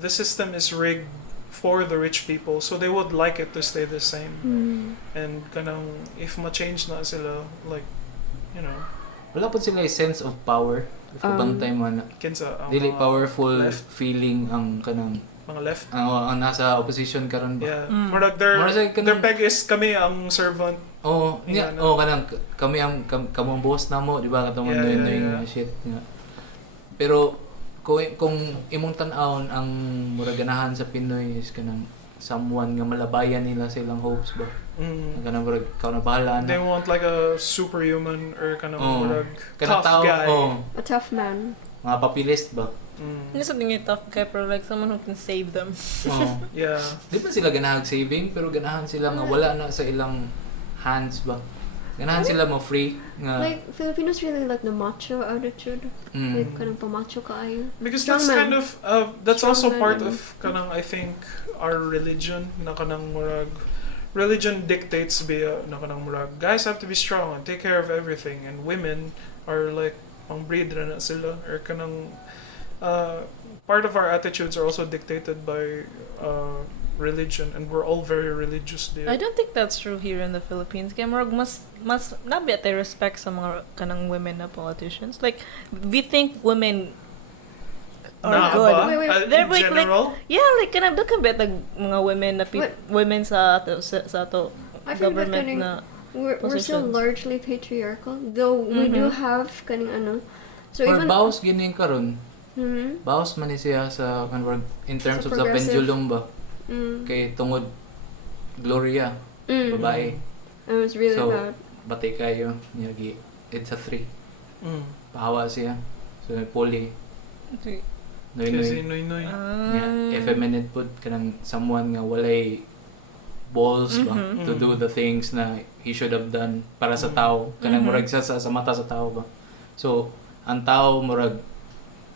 the system is rigged for the rich people, so they would like it to stay the same. And kanang if ma-change na sila, like, Wala po sila sense of power. Kabantay man. kinsa ang Dili mga powerful left, feeling ang kanang mga left. ang nasa opposition karon ba. Yeah, murag their Murag sa kanang- peg is kami ang servant. Oh, Yeah, yeah, no. kanang kami ang kamo ang boss namo, di ba? Katong Yeah, noy yeah. nga shit nga. Pero kung imong tan-awon ang murag ganahan sa Pinoy is kanang someone nga malabayan nila sa ilang hopes ba. Kanang murag ikaw na bahala They na. want like a superhuman or kanang murag Kanang tough tao, guy. A tough man. mga papilist ba. Hindi sa tingin tough guy pero like someone who can save them. Oh. Yeah. Di ba sila ganahan saving pero ganahan sila nga wala na sa ilang hands ba. Ganahan sila mo free nga Like Filipinos really like the macho attitude. Like kanang pamacho kaayo. Because Strong that's man. kind of that's Strong also man, part ano. of kanang I think our religion na kanang murag religion dictates via na kanang murag guys have to be strong and take care of everything and women are like pang breed ra na sila or kanang part of our attitudes are also dictated by religion, and we're all very religious there. I don't think that's true here in the Philippines. Kaya murag mas nabi atay respect sa mga kanang women na politicians. Like we think women are Nah, good. ba? Wait, They're In like general? yeah, like kanang daghan ba tag mga women na What? women sa ato I feel that government kaning na we're still positions. largely patriarchal, though we do have kaning ano. So Or even bawas gining karon. Mhm. Bawas man ni siya sa kanang in terms Sa of the progressive. pendulum ba. Mm. Kay tungod Gloria, Mm. babae. I was really So, loud. batay kayo niya it's a 3. Mm. Pahawa siya. So poly. Noy Kasi noy. noy. Nya effeminate pud kanang someone nga walay balls ba to do the things na he should have done para sa tao kanang murag sa mata sa tao ba. So ang tao murag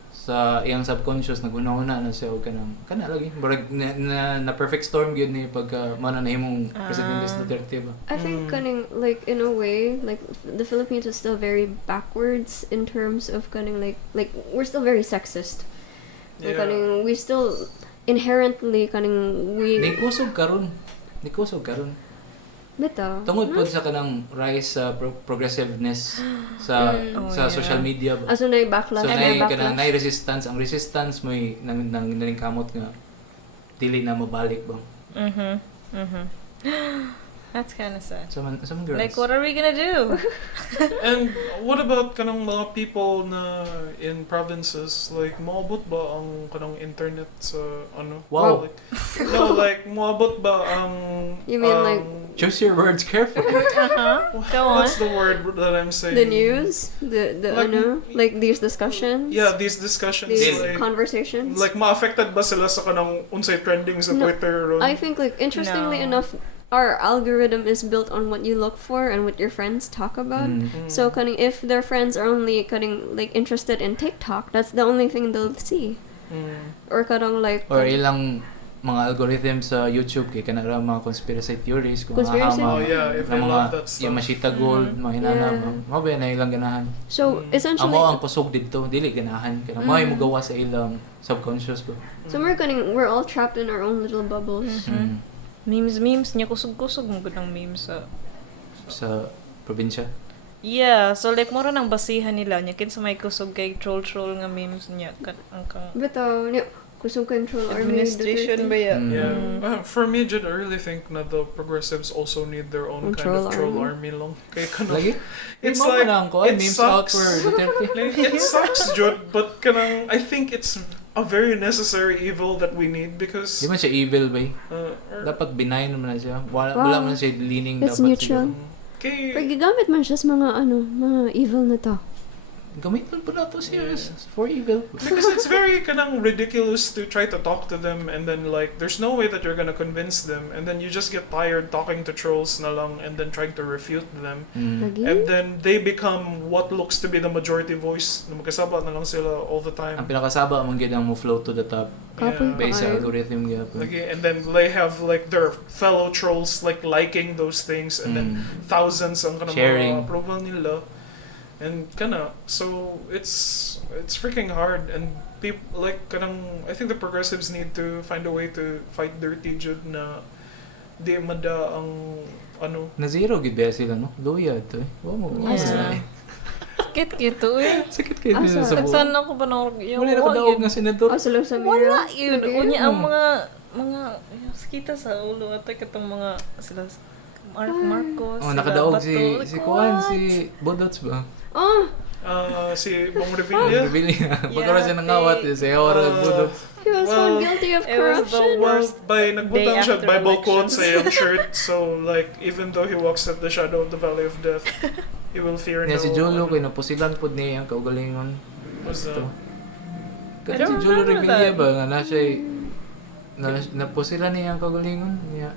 sa iyang subconscious nagunahuna na siya og kanang kana lagi murag na perfect storm gyud ni pagka mana nahimong President Duterte ba. I think kaning like in a way like the Philippines is still very backwards in terms of kaning like we're still very sexist. Like, Yeah. kaning we still inherently kaning we Nikusog karon. bitaw. Tungod pod sa kanang rise sa progressiveness sa Oh, sa yeah. social media ba. Aso na yung backlash. So Ay, nay may kanang backlash. nay resistance, ang resistance mo nang kamot nga dili na mabalik ba. That's kind of sad. Some girls. Like, what are we gonna do? And what about kanang mga people na in provinces, like moabot ba ang kanang internet sa ano? Wow. Like, no, like moabot ba ang You mean, like, Choose your words carefully. Go on. what's the word that I'm saying? The news, the Like, ano, like these discussions. Yeah, these discussions These like conversations. like ma-affected ba sila sa kanang unsay trending sa No, Twitter? I think like interestingly No. enough, our algorithm is built on what you look for and what your friends talk about. So kaning if their friends are only kaning like interested in TikTok, that's the only thing they'll see. Or kadang like Or ilang mga algorithm sa YouTube kay kanara mga conspiracy theories kung Conspiracy Oh yeah, if they mga love that stuff. yung Mashita Gold, mga hinana Yeah. mo ba na ilang ganahan. so essentially Amo ang kusog dito, dili ganahan kaya mo ay mo gawa sa ilang subconscious ko. so we're all trapped in our own little bubbles. Memes niya kusog-kusog mo gud ng memes Sa probinsya. Yeah, so like moro nang basihan nila niya kinsa may kusog kay troll nga memes niya ang kang Bitaw, kusog control Armie administration ba Duterte. ya? Yeah. For me, Jud, I really think na the progressives also need their own kind of troll army lang. Kaya kanang, Lagi. it's Mama like, lang ko, it memes out sucks. for Duterte. Like, it sucks, Jud, but kanang, I think it's a very necessary evil that we need because Di man siya evil ba? Dapat benign naman na siya. Wala man siya leaning It's dapat neutral. kay Pero gigamit man siya sa mga evil na to. Gamitin po na to siya for evil. because it's very kanang ridiculous to try to talk to them and then like there's no way that you're gonna convince them and then you just get tired talking to trolls na lang and then trying to refute them Lagi? and then they become what looks to be the majority voice na magkasaba na lang sila all the time. Ang pinakasaba among gid ang mo flow to the top Kapoy based sa pa kayo. algorithm gyapon. Like, and then they have like their fellow trolls like liking those things and then thousands ang kanang Sharing. mga approval nila and kana so it's freaking hard and people like kanang I think the progressives need to find a way to fight dirty Jud na di mada ang ano Na zero gid ba sila no? Luya to eh. Wa mo. Yeah. Sakit kito eh. Sakit kayo Asa? sa buo. Saan ako ba na yung Wala na kadaog nga senador. Oh, sila sa Wala yun. Lagi? Unya ang mga kita sa ulo at katong mga sila Marcos. Oh, sila nakadaog Bato. si Like, Kuan, what? si Bodots ba? Oh, si Bong Revilla. Revilla. Pagkara siya nangawat eh, sa Eora Bodots. he was Well, found guilty of it was the corruption. worst. By nagbutang day siya after Bible elections. quote sa iyang shirt so like even though he walks at the shadow of the valley of death he will fear no Niya si Jolo kay napusilan pud niya ang kaugalingon. was Kasi I si don't Jolo remember Revilla that. ba nga na siya napusilan niya ang kaugalingon niya.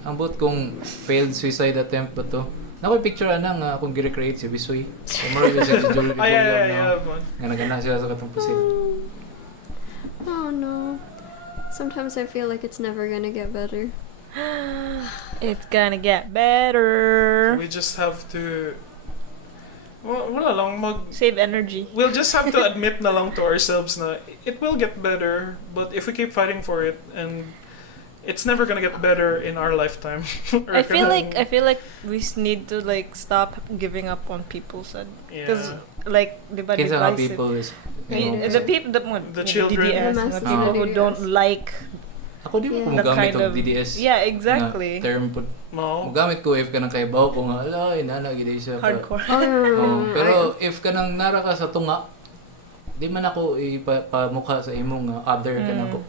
Ambot kung failed suicide attempt ba to. Nakoy picture ana nga akong gi-recreate si Bisoy. Kumara si Jolo ah yeah Revilla. man. Nga nagana siya sa katong pusil. Oh no. Sometimes I feel like it's never gonna get better. It's gonna get better. We just have to Wala lang, Save energy. we'll just have to admit na lang to ourselves na it will get better, but if we keep fighting for it, and it's never gonna get better in our lifetime. I feel like we need to like stop giving up on people, because like di ba Kinsa mga divisive. people is... The people, The children. DDS, The mga people who DDS. don't like Ako di mo Yeah. the gumagamit kind og of DDS. yeah, exactly. Na term po. No. Mugamit ko if kanang kaibaw ko nga ala inanagid siya. Hardcore. Oh, pero if kanang nara ka sa tunga, di man ako ipamukha sa imo nga other ka nako.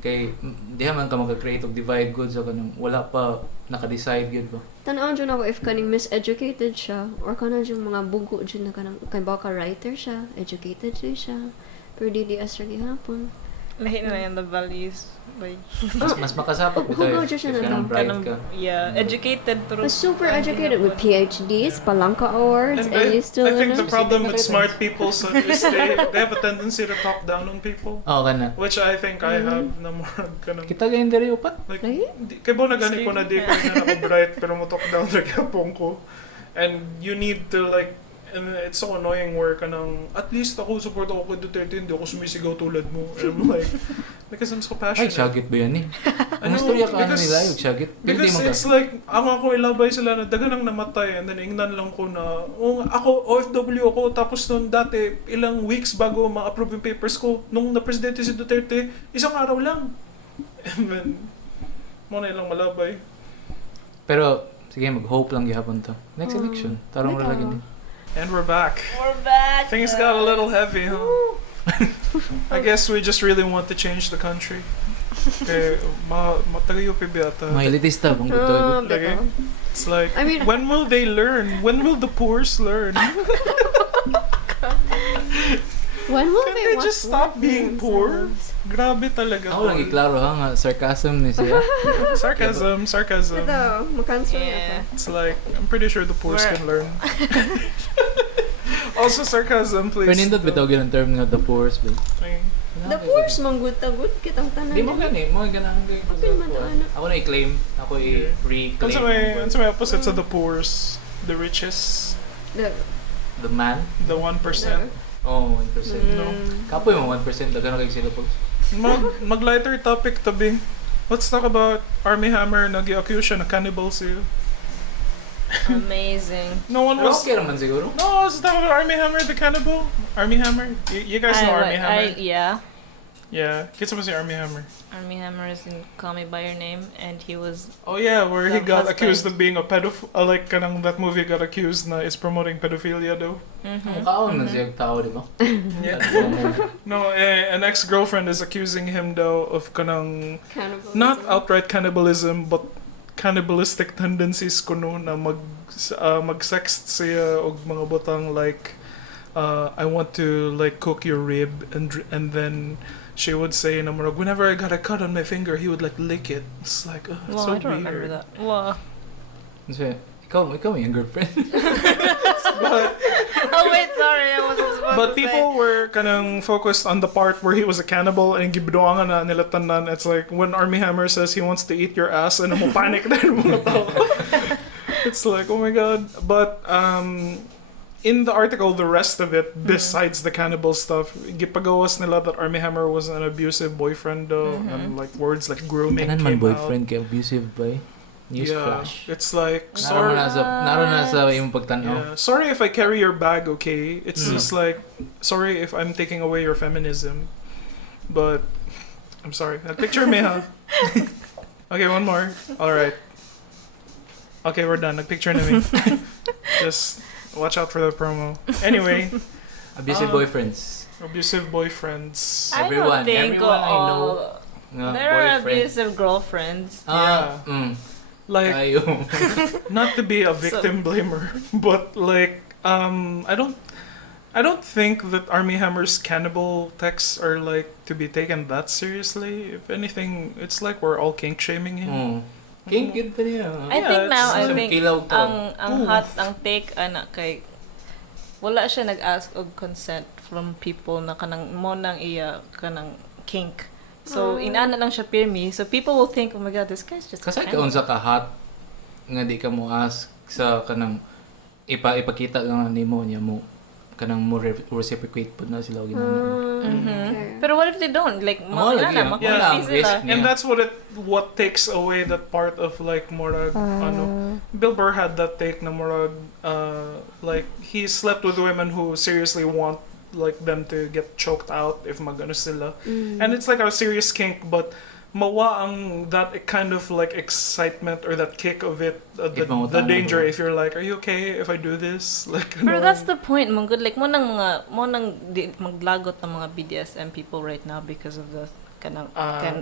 Kay di man ka maka-create og divide good sa kanang wala pa naka-decide gyud ba. Tanaw dyan ako if kaning miseducated siya or kanang dyan mga bugo dyan na kanang kay baka writer siya, educated siya, pero DDS ra gihapon. Lahi na yan the values. Like, Mas makasapag bitaw Hugaw if dyan siya na kanang daw. bright ka. yeah, educated Was super educated with PhDs, Palanca Awards, And and you still I think the ano? problem with smart people is they have a tendency to talk down on people, Oh, kana. which I think I have na more kanang Kita gayon diri upat. like Right? kay ba na gani ko na di ko na ako bright pero mo talk down ra gyapon ko, and you need to like, and it's so annoying where kanang at least ako support ako kay Duterte, hindi ako sumisigaw tulad mo, and I'm like because I'm so Ay, passionate. syagit ba yan eh? I Ang know, istorya ka ano because- nila yung syagit. Because it's like, ako ilabay sila na dagan ang namatay, and then ingnan lang ko na, oh, ako, OFW ako, tapos nung dati, ilang weeks bago ma-approve yung papers ko, nung na-presidente si Duterte, isang araw lang. And then, muna ilang malabay. Pero, sige, mag-hope lang gihapon to. Next election, tarong ra lagi ni. And we're back. we're back. Things got a little heavy, huh? I guess we just really want to change the country. Okay, taga-UP biyata. Mga elitista, bang gusto. Lagi. Beto. It's like, I mean- when will they learn? When will the poors learn? When will Can they they watch just stop being poor? Grabe talaga. Ako lang iklaro ha nga, sarcasm ni siya. Sarcasm. Ito, makanso Yeah. It's like, I'm pretty sure the poors We're- can learn. Also sarcasm, please. Pero nindot bitaw ang term nga the poors ba? Ay, The poors manggutagod kitang tanan. Di mo gani, mo ganahan kay Okay naman to, ano. Ako na i-claim, ako i-reclaim. Ano sa may opposite sa the poors? The richest, The man? the 1%. Oh, 1%. No. Kapoy mo 1%, dagan na kay sila po. Mag-lighter topic tabi. Let's talk about Armie Hammer. Nag-accuse siya na cannibal siya. Amazing. No one Pero was... okay naman siguro. No, let's talk about Armie Hammer, the cannibal. Armie Hammer? You guys know Armie Hammer? Yeah. Yeah. Kita mo si Armie Hammer. Armie Hammer is in Call Me By Your Name, and he was Oh yeah, where he The got husband. accused of being a pedophile. Like kanang that movie got accused na it's promoting pedophilia though. Mukhaon man siya tao, di ba? Yeah. No, an ex-girlfriend is accusing him though of kanang Cannibalism. not outright cannibalism but cannibalistic tendencies kuno na mag-sext siya og mga butang like I want to like cook your rib, and then she would say na murag, whenever I got a cut on my finger he would like lick it. It's like it's well, so I don't weird. remember that. Well, Kasi, ikaw yung girlfriend. But oh wait, sorry, I wasn't supposed But to people were kanang focused on the part where he was a cannibal and gibidoangan na nila tanan. It's like when Armie Hammer says he wants to eat your ass and mo panic na yung mga tao. It's like, oh my god. But in the article, the rest of it, besides the cannibal stuff, gipagawas nila that Armie Hammer was an abusive boyfriend though, and like words like grooming Kanan man came boyfriend kay abusive ba? News Yeah, flash. it's like Naroon na sa imong Yeah. pagtanaw. Sorry if I carry your bag, okay? It's Mm. just like, sorry if I'm taking away your feminism. But, I'm sorry. Picture me, huh? Okay, one more. Alright. Okay, we're done. Nagpicture na me. Just watch out for the promo. Anyway, Abusive boyfriends. abusive boyfriends. I Everyone- don't think everyone I know Nga, there are boyfriend. abusive girlfriends. Like, Ayo. not to be a victim blamer, but like, I don't think that Armie Hammer's cannibal texts are like to be taken that seriously. If anything, it's like we're all kink shaming him. King good pa niya. I Yeah, think now, it's I some think kilaw to. ang hot, ang take, kay, wala siya nag-ask og consent from people na kanang mo nang iya, kanang kink. So, inana lang siya pirmi. So, people will think, oh my God, this guy's just Kasi a kaon sa kahat nga di ka mo ask sa kanang ipakita lang nimo niya mo kanang mo reciprocate pud na sila og ginana. Okay. Pero what if they don't? Like, Oo, lagi na, yun. Yeah. Wala, makuha risk sila. niya. And that's what takes away that part of like murag Bill Burr had that take na murag like he slept with women who seriously want like them to get choked out if magano sila. And it's like a serious kink, but mawa ang that kind of like excitement or that kick of it, the danger if you're like, are you okay if I do this? Like, Pero that's the point, mong good. Like, mo nang maglagot ng mga BDSM people right now because of the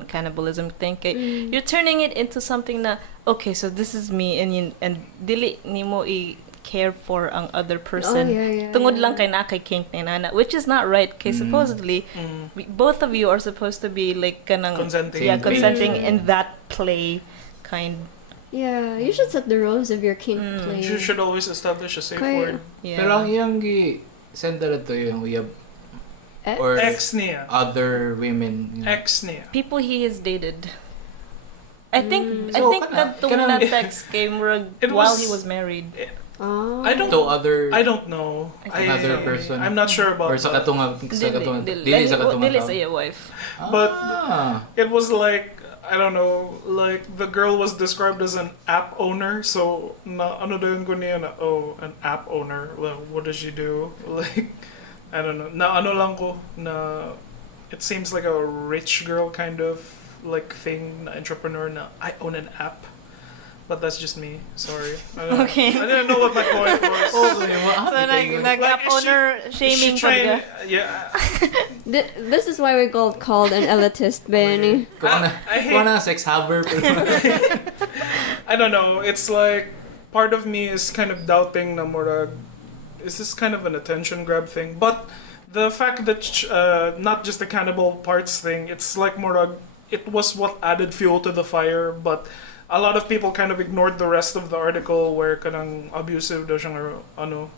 cannibalism thing. Kay, you're turning it into something na, okay, so this is me, and dili nimo care for ang other person. Tungod lang kay na kay kink ni nana, which is not right. Kay supposedly, both of you are supposed to be like kanang consenting. Yeah, consenting in that play kind. Yeah, you should set the rules of your kink play. You should always establish a safe Kaya- word. Yeah. Pero ang iyang gi-send na to yung uyab or Ex niya. other women. Ex niya. people he has dated. I think So, kadtong kanang- na text came It while was- he was married. Oh. I don't I don't know. Another person. I'm not sure about or sa that. katong dili sa katong Dili sa iya wife. But Ah. it was like, I don't know, like the girl was described as an app owner. So na ano dayon ko niya na, oh, an app owner. Well, what does she do? Like, I don't know. Na ano lang ko na it seems like a rich girl kind of like thing na entrepreneur na I own an app. But that's just me. Sorry. Okay. I didn't know what my point was. Okay, So nag-app owner shaming Is she trying? pagka. Yeah. This is why we called an elitist, Benny. I hate- Kuha na sex haver. I don't know. It's like part of me is kind of doubting na murag, is this kind of an attention grab thing? But the fact that not just the cannibal parts thing, it's like murag, it was what added fuel to the fire. But a lot of people kind of ignored the rest of the article where kanang abusive daw siyang ano.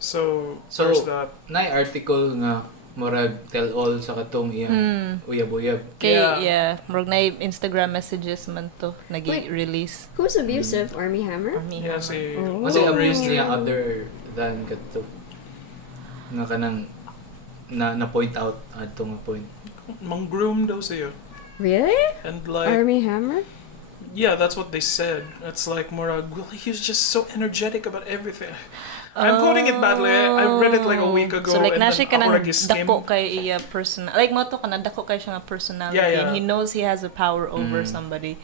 So there's that. Na article nga murag tell all sa katong iyang uyab-uyab. Kay, Yeah. yeah. Murag na Instagram messages man to nag-release. Who's abusive? Armie Hammer? Armie Yeah, Hammer. si Kasi abuse niya other than kato. Nga kanang na point out adto nga point. mang-groom daw siya. Really? And like Armie Hammer? yeah, that's what they said. It's like murag, well, he was just so energetic about everything. I'm quoting it badly. I read it like a week ago. So like and na then siya ka ako nang nag-skim. dako kay iya person. Like mo to ka na dako kay siya nga personality. Yeah, yeah. And he knows he has a power over somebody.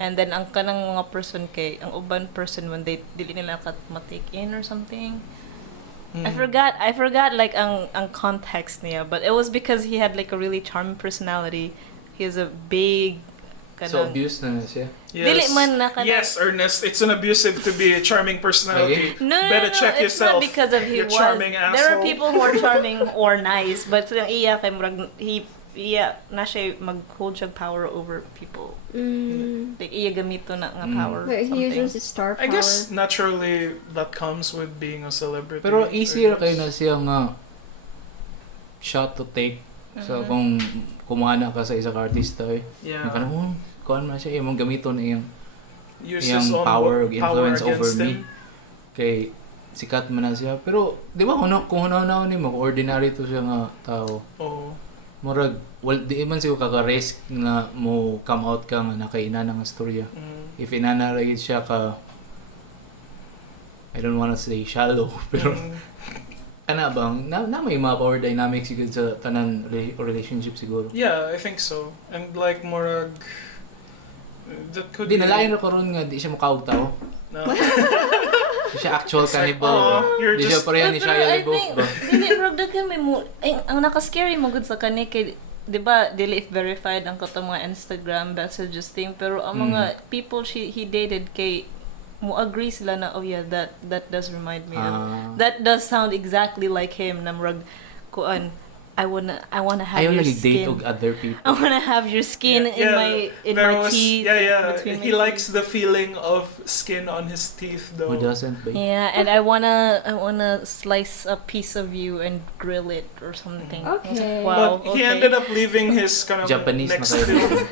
And then ang kanang mga person kay ang uban person when they dili nila ka ma-take in or something. I forgot like ang context niya, but it was because he had like a really charming personality. He has a big So kanang abuse na siya. Yes. Dili man na kanang- Yes, Ernest, it's an abusive to be a charming personality. No, Better check it's yourself. not because of he you was. charming asshole. There are people who are charming or nice, but ang iya kay murag na siya mag-hold siya power over people. Like iya gamito na nga power. But he something. uses his star power. I guess naturally that comes with being a celebrity. Pero easier I kay na guess. siya nga shot to take. So kung kumana ka sa isang artista Yeah. yung kanang kuan man siya imong gamiton iyang Use iyang his own power ug influence over against me. him. Kay sikat man na siya. Pero di ba kung hunaw nimo kung ordinary to siya nga tao. Oh. Murag di man siya kaka-risk na mo come out ka nga nakaina nga storya. If inana lagi siya ka I don't wanna say shallow pero ana bang na may mga power dynamics siguro sa tanan relationship siguro. Yeah, I think so. And like murag that could Di be nalain ra karon nga di siya makautaw. No. Di siya actual cannibal. you're Di siya just- pareha ni Pero Shia I LaBeouf think, ba? dili, murag daghan may mo, ang naka-scary mo gud sa kani kay, di ba, dili if verified ang katong mga Instagram messages thing, pero ang mga people he dated kay, mo agree sila na, oh yeah, that does remind me of, that does sound exactly like him, na murag, kuan, I wanna have Ayaw your lagi date skin. og other people. I wanna have your skin in my teeth. Yeah. between He my likes the feeling of skin on his teeth though. Who doesn't ba? Yeah, and I wanna slice a piece of you and grill it or something. Okay. Wow. But he okay. ended up leaving his kind of Japanese next na kayo. film.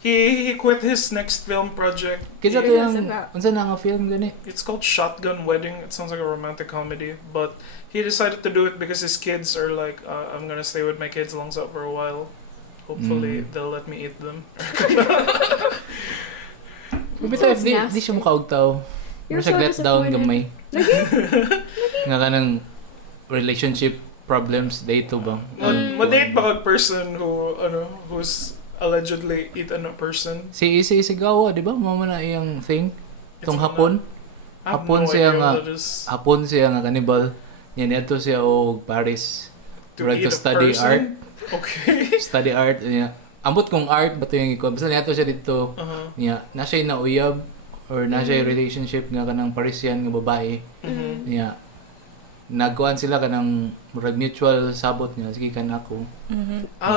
He He quit his next film project. Kisa Yeah, to yung, what's that? unsa na nga film gani? It's called Shotgun Wedding. It sounds like a romantic comedy, but he decided to do it because his kids are like, I'm gonna stay with my kids long so for a while. Hopefully, they'll let me eat them. Bitaw, Sounds di nasty. siya makaugtaw. You're Siya so let down disappointed. gamay. Nga kanang relationship problems dito ba? Madate ba kag person who's allegedly eaten a person? Si Issei Isigawa, di ba? Mama na iyang thing. Tong It's hapon. I have Hapon no siya idea nga. what that is. Hapon siya nga cannibal. Yan, ito siya og Paris. To Murag eat to a study person? art. Okay. Study art. Niya. Ambot kong art, bato yung ikaw. Basta niya siya dito. Uh-huh. Niya, na siya nauyab or na siya relationship nga kanang Parisian nga babae. Mhm. Niya, nagkuhan sila kanang murag mutual sabot niya. Sige ka na ako.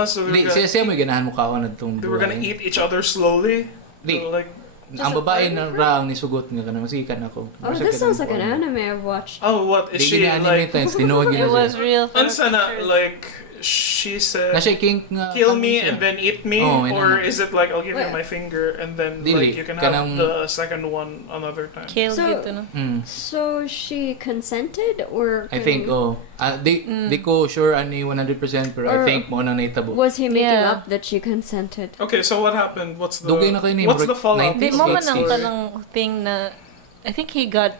So Di, siya mo ganahan mo kaon na itong they were gonna eat each other slowly? Di. So, like, Ang babae na raang nisugot nga kanang sige ka na ako. Oh, this sounds like an anime I've watched. oh, what? Is Di she gina-anime like... times, tinuod It gina was siya. real. Unsa na, pictures. like, she said, Na siya kink nga. kill ano me siya. and then eat me? Oh, or inana. is it like, I'll give you Wait. my finger and then Dili, like you can have kanang- the second one another time? Kill So- gitu no. So she consented, or I think, di ko sure ani 100% pero I Or- think mo nang naitabo. was he making Yeah. up that she consented? Okay, so what happened? What's the Dugay na kayo ni, what's bro. the fallout? 90s, Di mo man 60s. ang kanang thing na I think he got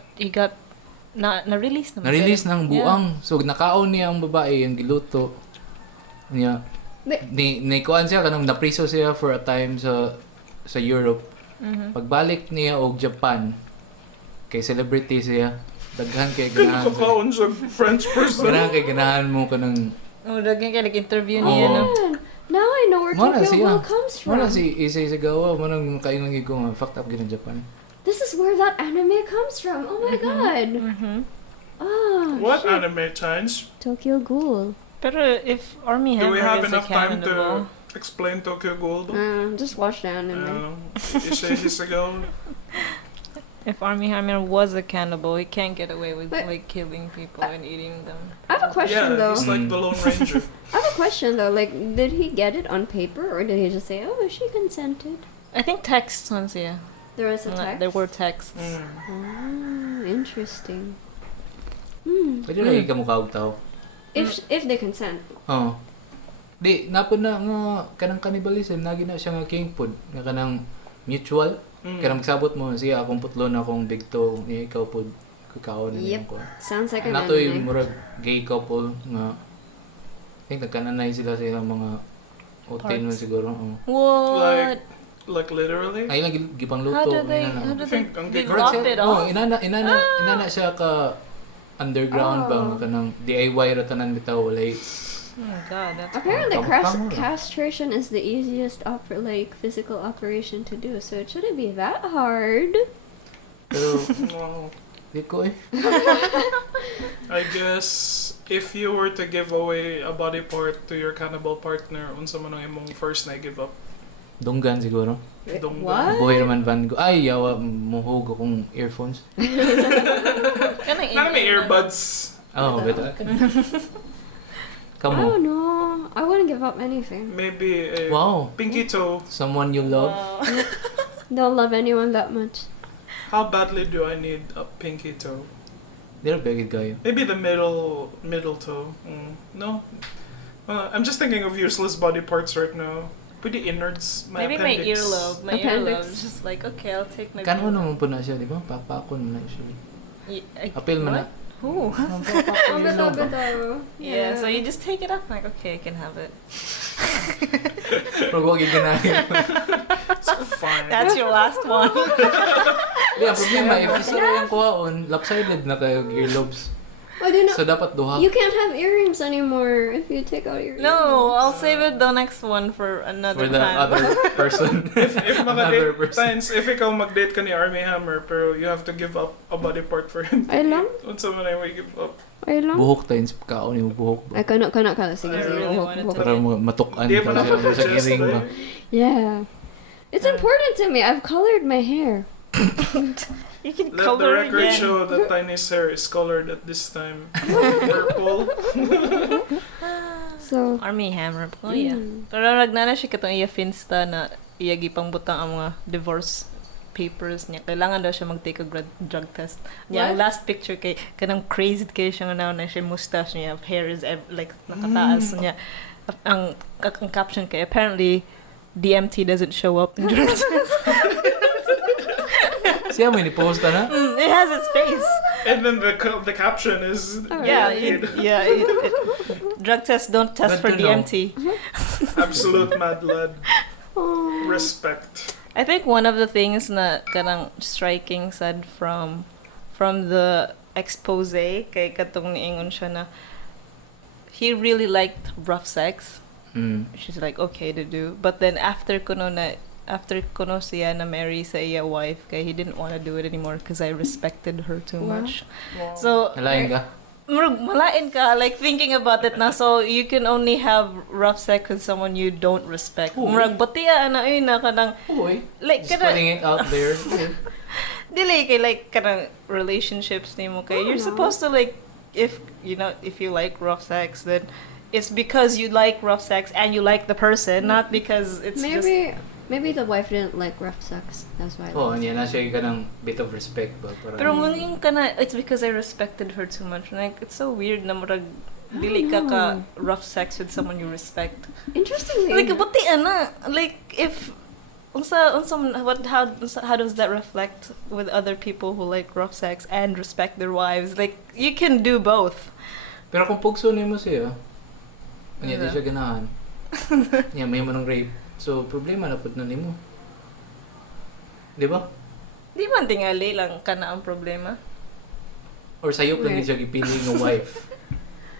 na-release naman. Na-release siya. ng buang. So nakaon niya ang babae ang giluto. Niya. But- Ni kuan siya kanang napriso siya for a time sa Europe. Pagbalik niya og Japan kay celebrity siya. Daghan kay ganahan. Kakaon sa French person. Ganahan kay ganahan mo kanang Oh, daghan kay nag-interview Oo. niya no. Man, now I know where Mo na Tokyo siya. Ghoul comes Mo na from. si Issei Sagawa mo nang kaingon gyud ko nga fucked up gyud ang Japan. This is where that anime comes from. Oh my god. Oh, What shit. anime times? Tokyo Ghoul. Pero if Armie Do we Hammer have is a enough time cannibal, to explain Tokyo Ghoul? Just watch the anime. You say this ago. if Armie Hammer was a cannibal, he can't get away with But- like killing people and eating them. I have a question Yeah, though. he's like the Lone Ranger. I have a question though. Like, did he get it on paper, or did he just say, "Oh, she consented"? I think texts on siya. There was a text. There were texts. Ah, interesting. Pwede ra ka mo kaugtaw. If they consent. Oo. Di, napod na nga kanang cannibalism, nagi na siya nga king food. Nga kanang mutual. Kanang magsabot mo, siya akong putlon, akong bigto, niya ikaw po, kakaon na Yep. ko. Sounds like an Nato yung anime. murag gay couple nga, I think nagkananay sila sa ilang mga hotel mo Parts. siguro. Oo. What? Like literally? Ay lang gipang luto. How do they? inana. How do I they? think ang They gigawin locked siya- it oh, off. inana siya ka underground bang kanang DIY ra tanan bitaw walay. Oh my god, that's Apparently, Pang- castration is the easiest physical operation to do, so it shouldn't be that hard. Pero Wow. di ko eh. I guess if you were to give away a body part to your cannibal partner, unsa man ang imong first na give up? Dunggan siguro. Dunggan. What? Buhay naman van go. Ay, yawa muhog akong earphones. Kanang Nana may earbuds. Oh, beto. I Kamo. don't know. I wouldn't give up anything. Maybe a Wow. pinky toe. Someone you love. Don't love anyone that much. How badly do I need a pinky toe? They're big kayo. Maybe the middle toe. No. I'm just thinking of useless body parts right now. Pwede innards. Maybe my appendix. earlobe. My Appendix. earlobe. Just like, okay, I'll take my. Kano naman po na siya, di ba? Papakon na siya. Appeal mo na. Who? Papakon na. Yeah, so you just take it off. Like, okay, I can have it. Pero huwag iganahin. So fine. That's your last one. Di, ang problema, if isa rin yung kuhaon, lopsided na kayo earlobes. I do So, dapat duha. You can't have earrings anymore if you take out your No, I'll save it the next one for another For the time. other person. If Another makadate, person. times, if ikaw mag-date ka ni Armie Hammer, pero you have to give up a body part for him. Ay lang? Unsa man ay may give up? Ay lang? Buhok tayo, kaon yung buhok. Ay, kana. Sige, I sige. really Buhok, wanted buhok. to- Para matukan Di ka ba sa nakapag-suggest iring ba. Yeah. It's important to me. I've colored my hair. You can Let the color record again. show that Tiny's hair is colored at this time. Purple. So, Armie Hammer po, yeah. Pero nagnana siya katong iya Finsta na iyagi pang butang ang mga divorce papers niya. Kailangan daw siya mag-take a drug test. Niya, ang last picture kay kanang crazy kay siya na siya mustache niya, hair is like nakataas niya. Ang caption kay apparently DMT doesn't show up in drug test. Siya mo ni-post na? It has its face. And then the caption is Drug tests don't test for Good to know. DMT. absolute mad lad. Respect. I think one of the things na kanang striking sad from the expose kay katong niingon siya na he really liked rough sex. She's like okay to do, but then after kuno siya na marry sa iya wife kay he didn't want to do it anymore because I respected her too much. Wow. So Nalain ka? malain ka like thinking about it na, so you can only have rough sex with someone you don't respect. Murag batiya na ay na kanang Uy. like Just putting it out there. dili kay like kanang relationships nimo kay you're supposed to like if you like rough sex then it's because you like rough sex and you like the person, not because it's just Maybe the wife didn't like rough sex. That's why. Oo, niya na siya ka ng bit of respect ba? pero mungkin ka na it's because I respected her too much. Like it's so weird na murag dili ka rough sex with someone you respect. Interestingly, Like batian na like if how does that reflect with other people who like rough sex and respect their wives? Like you can do both. Pero kung pugso nimo siya, niya di siya ganahan. Niya may manong rape. So, problema na pud na nimo. Di ba? Di man tingali lang kana ang problema. Or sayop lang siya gipili ng wife.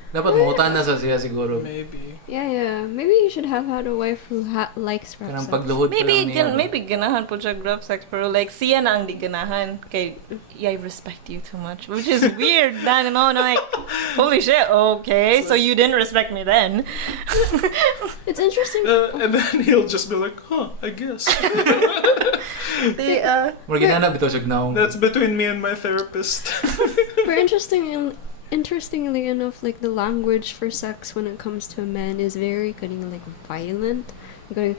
Dapat mahutan na sa siya siguro. Maybe. yeah. Maybe you should have had a wife who likes rough Kanang sex. pagluhod pa lang niya. Maybe ganahan po siya rough sex pero like siya na ang di ganahan kay I respect you too much, which is weird. Dan and like holy shit. Okay, so you didn't respect me then. It's interesting. And then he'll just be like, huh, I guess. More ginana bitaw siya gnaong. That's between me and my therapist. But interestingly enough, like the language for sex when it comes to a man is very kind of like violent. Going,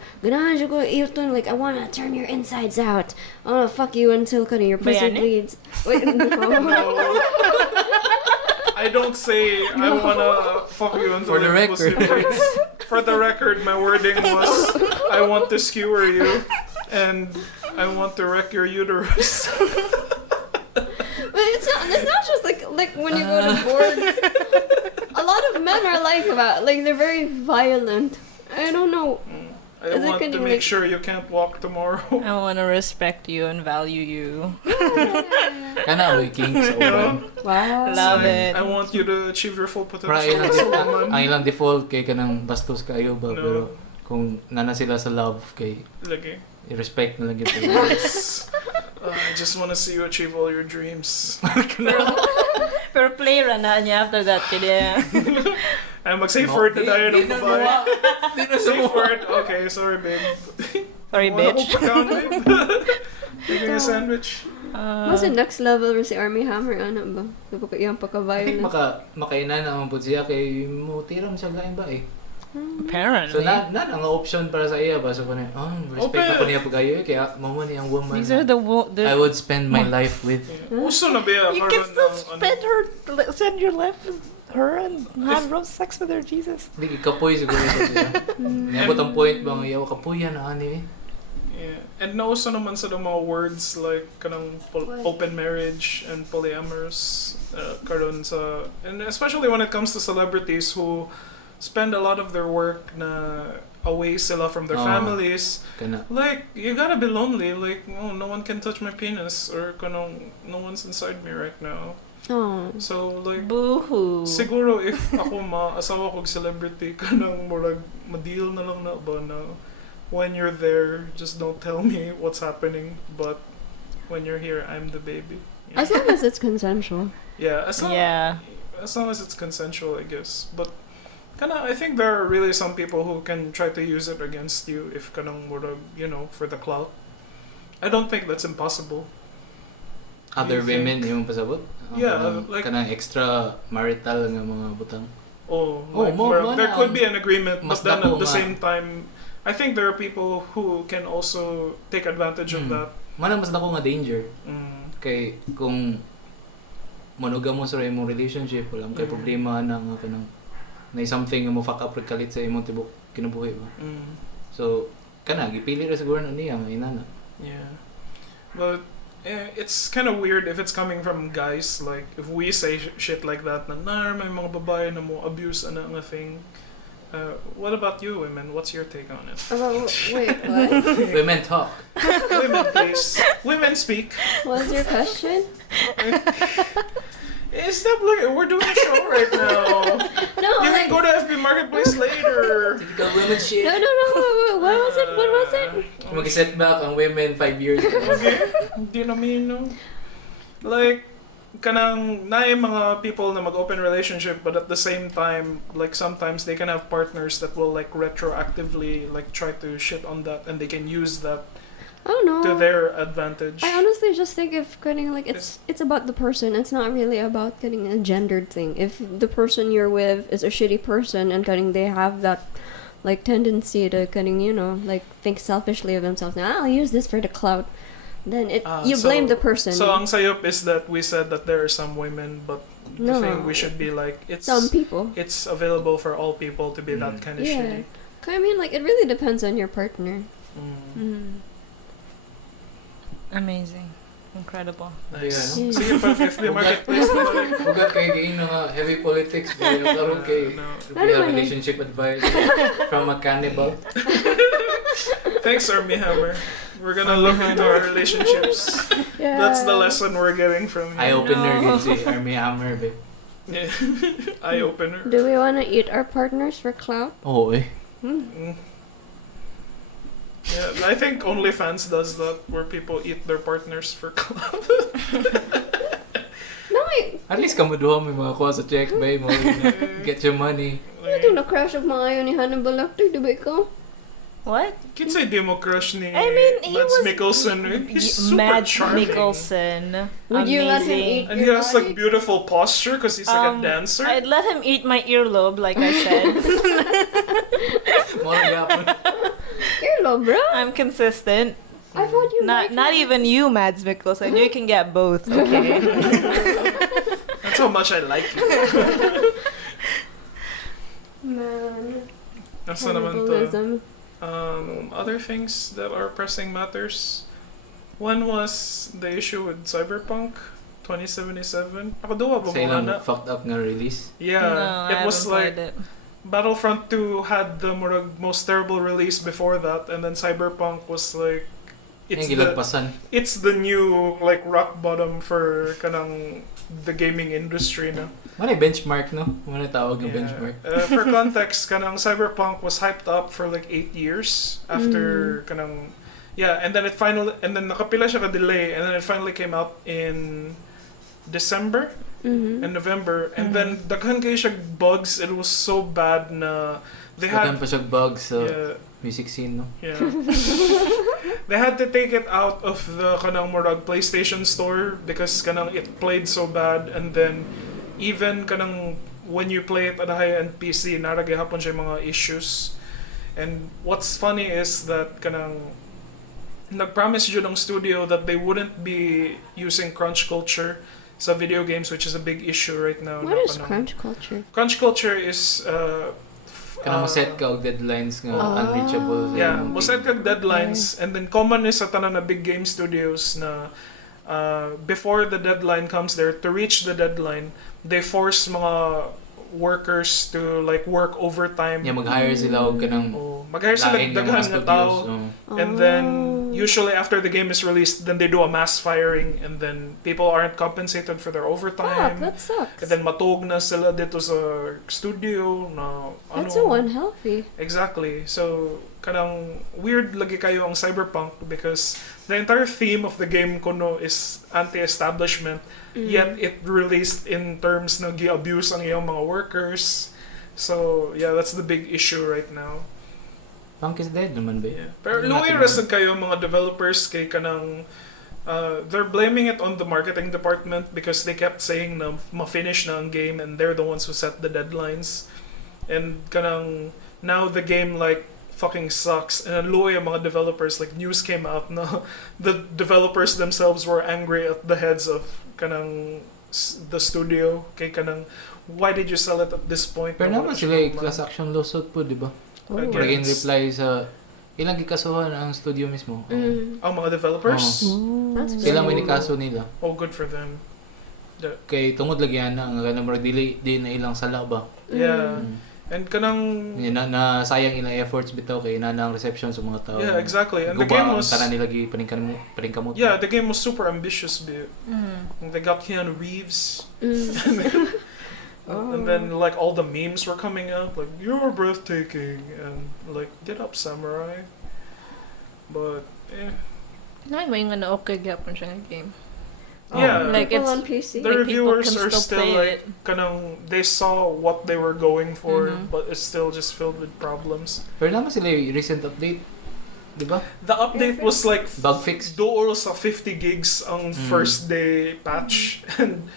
like I want to turn your insides out. I want to fuck you until kind of your pussy Bayani? bleeds. Wait, no. I don't say I wanna fuck you until For the your pussy record. bleeds. For the record, my wording was I want to skewer you and I want to wreck your uterus. But it's not just like when you go to boards. A lot of men are like that. Like they're very violent. I don't know. I Is it want to gonna make like- sure you can't walk tomorrow. I want to respect you and value you. Kana may king sa uban. Wow. Love it. I want you to achieve your full Para potential as a woman. ang ilang default kay kanang bastos kayo ba, No. pero kung nana sila sa love kay Lagi. i-respect na lang ito. I just want to see you achieve all your dreams. Pero play ra na niya after that kaya. I'm mag-safe word na tayo ng babae. Di na Safe sumuha. word? Okay, sorry babe. Sorry, Wala bitch. ko pa-count, babe. Give me a sandwich. Mas next level si Armie Hammer ano ba? Iyang I think pagka-violent. makainan naman po siya kay mo tiram siya lain ba eh. Apparently. So na ang option para sa iya ba so kuno respect ako niya pagayo kaya mamo ni ang woman. These are the I would spend my life with. Uso na ba? You can still send your life with her and have rough sex with her, Jesus. Di kapoy siguro ito siya. Niabot ang point ba nga kapuya na ani eh. Yeah. And nauso naman sa mga words like kanang open marriage and polyamorous karon sa, and especially when it comes to celebrities who spend a lot of their work na away sila from their families. Kana. Like, you gotta be lonely. Like, oh, no one can touch my penis or kanang no one's inside me right now. Oh. So like Boo-hoo. siguro if ako asawa kog celebrity kanang murag ma-deal na lang na ba na when you're there just don't tell me what's happening, but when you're here I'm the baby. Yeah, As long as it's consensual. yeah, as long as it's consensual, I guess. But I think there are really some people who can try to use it against you if kanang murag, for the clout. I don't think that's impossible. Other You women yung pasabot. Yeah, like- kanang extra marital nga mga butang. Oh, Oh, like, mo there na could ang be an agreement, mas but then dako at the nga. same time, I think there are people who can also take advantage of that. Manang mas dako nga danger. Kay kung manuga mo sa imong relationship, wala kay problema na nga kanang na something nga mo fuck up kalit sa imong tibok kinabuhi ba. So kana gipili ra siguro na niya nga inana. Yeah. But it's kind of weird if it's coming from guys. Like, if we say shit like that, na may mga babae na mo abuse ana nga thing. What about you, women? What's your take on it? Wait, what? Women talk. Women, please. Women speak. What's your question? Stop looking. We're doing a show right now. No, You can go to FB Marketplace later. Typical women shit. No. What was it? What was it? Mag-set back ang women 5 years ago. Okay. Di na mean, no? Like, kanang naay mga people na mag-open relationship, but at the same time, like sometimes they can have partners that will like retroactively like try to shit on that, and they can use that I don't know. to their advantage. I honestly just think if getting like it's about the person. It's not really about getting a gendered thing. If the person you're with is a shitty person and getting they have that like tendency to getting like think selfishly of themselves. Now I'll use this for the clout. Then you blame the person. So ang sayop is that we said that there are some women, but the thing we should be like it's some people. It's available for all people to be that kind of shitty. I mean, like it really depends on your partner. Amazing. Incredible. Nice. Yeah, no? Sige pa, FB Marketplace na balik. Huwag kayo gain na heavy politics. Pero karoon kay we have relationship advice from a cannibal. Thanks, Armie Hammer. We're gonna look into our relationships. Yeah. That's the lesson we're getting from you. Eye-opener yun si Armie Hammer, babe. Yeah. Eye-opener. Do we want to eat our partners for clout? Oo eh. Yeah, I think OnlyFans does that, where people eat their partners for clout. No, wait. At least kamuduha may mga kuha sa check, babe. Mo get your money. I think na-crush of mga ayaw ni Hannibal Lecter, di ba ikaw? What? Kids say demo crush ni I mean, he Mads was Mikkelsen. He's super Mads charming. Mikkelsen. Would you let him Amazing. eat And he your has body? like beautiful posture because he's like a dancer. I'd let him eat my earlobe, like I said. Mga yapon. Earlobe, bro? I'm consistent. I thought you Not even you, Mads Mikkelsen. You can get both, okay? That's how much I like you. Man. That's naman to. Cannibalism. Other things that are pressing matters. One was the issue with Cyberpunk 2077. Nakaduwa ba Sa mo ilang ana? fucked up nga release. Yeah, No, it I was haven't like played it. Battlefront 2 had the most terrible release before that, and then Cyberpunk was like Yung gilagpasan. it's the new like rock bottom for kanang the gaming industry na. Manay benchmark, no? Manay tawag ng benchmark. For context, kanang Cyberpunk was hyped up for like 8 years after kanang and then nakapila siya ka delay, and then it finally came out in December and November, and then daghan kayo siya bugs. It was so bad na they Daghan had pa siya bugs sa yeah, music scene, no? yeah. They had to take it out of the kanang murag PlayStation store because kanang it played so bad, and then even kanang when you play it at a high-end PC, naragihapon siya mga issues. And what's funny is that kanang nag-promise yun ng studio that they wouldn't be using crunch culture sa video games, which is a big issue right now. What na is kanang- crunch culture? Crunch culture is Kanang mo set ka og deadlines nga unreachable. sa Yeah, imong mo set kag deadlines, and then common is sa tanan na big game studios na before the deadline comes there, to reach the deadline, they force mga workers to like work overtime. Yeah, mag-hire sila og kanang Mag-hire sila lain nga daghan mga nga tao. studios. And then usually after the game is released, then they do a mass firing, and then people aren't compensated for their Fuck, overtime. that sucks. And then matug na sila dito sa studio na That's so unhealthy. Exactly. So kanang weird lagi kayo ang Cyberpunk because the entire theme of the game kuno is anti-establishment, yet it released in terms na gi-abuse ang iyong mga workers. So yeah, that's the big issue right now. Punk is dead naman ba? Yeah. Pero Hindi luwi natin rasad kayo mga developers kay kanang they're blaming it on the marketing department because they kept saying na ma-finish na ang game, and they're the ones who set the deadlines. And kanang now the game like fucking sucks. And then luoy ang mga developers, like news came out na the developers themselves were angry at the heads of kanang the studio kay kanang why did you sell it at this point? Pero naman sila class action lawsuit po, di ba? Para in reply sa ilang gikasuhan ang studio mismo. Ang mga developers? That's Sila may cool. nikaso nila. Oh, good for them. Kay tungod lagi yan ang kanang dili di na ilang sala ba. Yeah. And kanang Na sayang ilang efforts bitaw kay nanang reception sa mga tao. yeah, exactly. And the Guba game ang was tanan nila gi paningkamot. yeah, the game was super ambitious. And they got Keanu Reeves. And then like all the memes were coming out like you're breathtaking and like get up samurai. But Nay, may nga na okay gyapon siya nga game. yeah, Like, People it's- on PC. the like, people reviewers can are still still play like kanang they saw what they were going for, Mhm. but it's still just filled with problems. Pero naman sila yung recent update, di ba? The update was like Bug fix. dool sa 50 gigs ang first day patch, and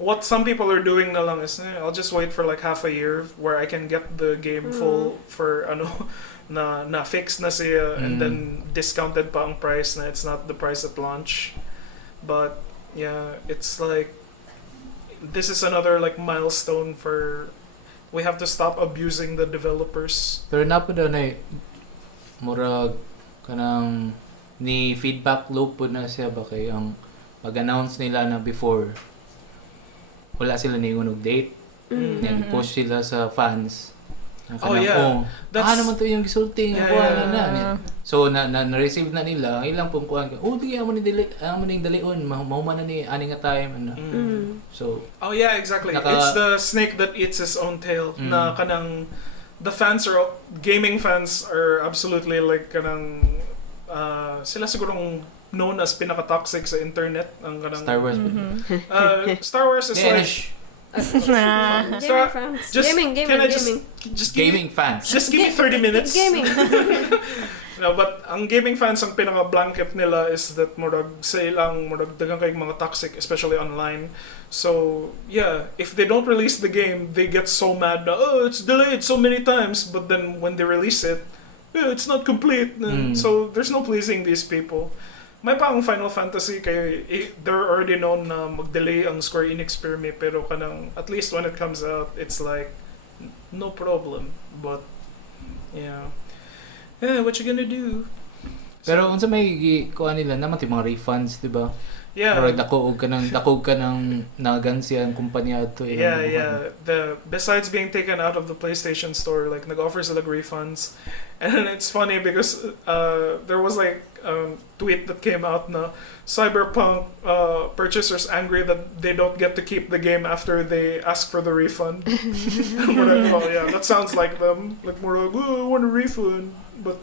what some people are doing na lang is I'll just wait for like half a year where I can get the game full for ano na fixed na siya and then discounted pa ang price na it's not the price at launch. But yeah, it's like this is another like milestone for we have to stop abusing the developers. Pero napo daw na murag kanang ni feedback loop po na siya ba kay ang pag-announce nila na before wala sila ningunog date. Nag-post sila sa fans. Oh, yeah. That's- naman to yung gisulting Yeah, kuha yeah. na. So na-receive na nila ang ilang pong kuha. Oh, di amo ni dalion, mahuman na ni ani nga time ano. So Oh yeah, exactly. It's the snake that eats its own tail. Na kanang the fans are gaming fans are absolutely like kanang sila sigurong known as pinaka-toxic sa internet ang kanang Star Wars. Star Wars is like Gaming fans. Gaming. can I just Gaming fans. Just give me 30 minutes. Gaming. No, but ang gaming fans ang pinaka-blanket nila is that murag sa ilang murag dagang kayong mga toxic, especially online. So, yeah, if they don't release the game, they get so mad na, oh, it's delayed so many times. But then when they release it, yeah, it's not complete. And so, there's no pleasing these people. May pa ang Final Fantasy kay they're already known na mag-delay ang Square Enix pirmi pero kanang at least when it comes out it's like no problem, but yeah, what you gonna do? Pero unsa may kuha nila naman ti mga refunds, di ba? Yeah. Or dakog ka ng nagansi ang kumpanya adto Yeah. Besides being taken out of the PlayStation Store, like nag-offer sila refunds, and it's funny because there was like a tweet that came out na Cyberpunk purchasers angry that they don't get to keep the game after they ask for the refund. Oh yeah, that sounds like them. Like more like, oh, I want a refund, but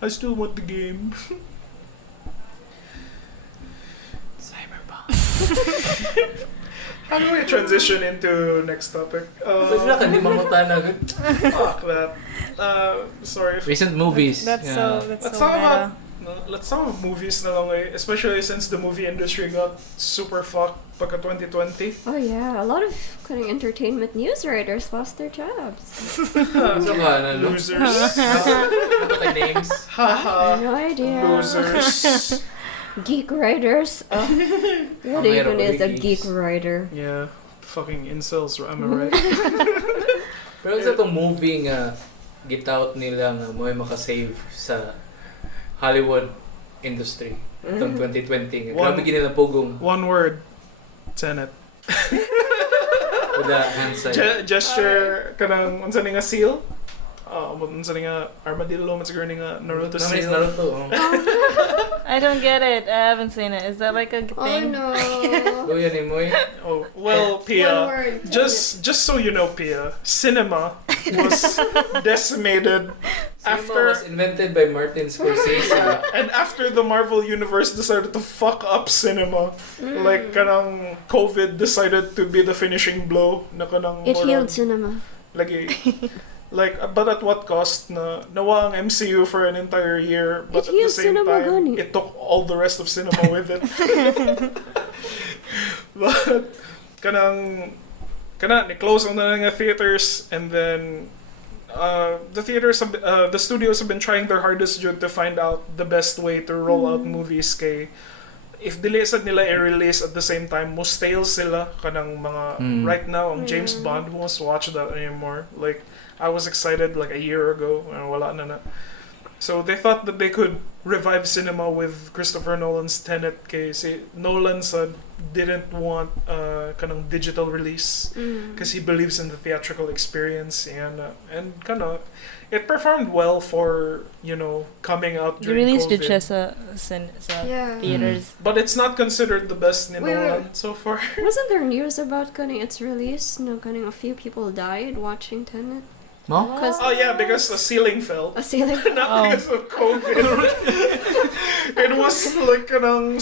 I still want the game. How do we transition into next topic? Pwede na ka di mamutan agad. Fuck that. Sorry. Recent movies. That's yeah. so Let's so talk meta. about let's talk about movies na lang eh, especially since the movie industry got super fucked pagka 2020. Oh yeah, a lot of kind of entertainment news writers lost their jobs. Ano ka na, no? Losers. Ano ka names? Haha. No idea. Losers. Geek writers. Oh, what Ang even meron is a geeks. geek writer? Yeah. Fucking incels, am I right? Pero sa itong movie nga gitaut nila nga may makasave sa Hollywood industry itong 2020 nga. Grabe ginila pugong One word. Tenet. with the hand side. Gesture kanang unsa ni nga seal? Unsa ni nga armadillo man siguro ni nga Naruto Naman is seal. Naruto. Oh. I don't get it. I haven't seen it. Is that like a Oh thing? no. Oh, yan eh, Moy. Oh, well, One Pia, word. just so you know, Pia, cinema was decimated Cinema was after invented by Martin Scorsese. and after the Marvel universe decided to fuck up cinema. Like kanang COVID decided to be the finishing blow na kanang It murag- healed cinema. lagi. Like, but at what cost na nawa ang MCU for an entire year, but It at the healed same cinema, time, gani. it took all the rest of cinema with it. But, ni-close ang na nga theaters, and then, the theaters the studios have been trying their hardest Jud, to find out the best way to roll out movies kay if dili sad nila i-release at the same time mo stale sila kanang mga right now ang James Bond, who wants to watch that anymore? Like I was excited like a year ago, wala na. So they thought that they could revive cinema with Christopher Nolan's Tenet kasi Nolan said didn't want kanang digital release because he believes in the theatrical experience and kind it performed well for coming out You during released COVID. it siya sa theaters. But it's not considered the best ni Wait, Nolan so far. Wasn't there news about its release? No, a few people died watching Tenet. No? Oh yeah, because the ceiling fell. A ceiling. Not because of COVID. It was like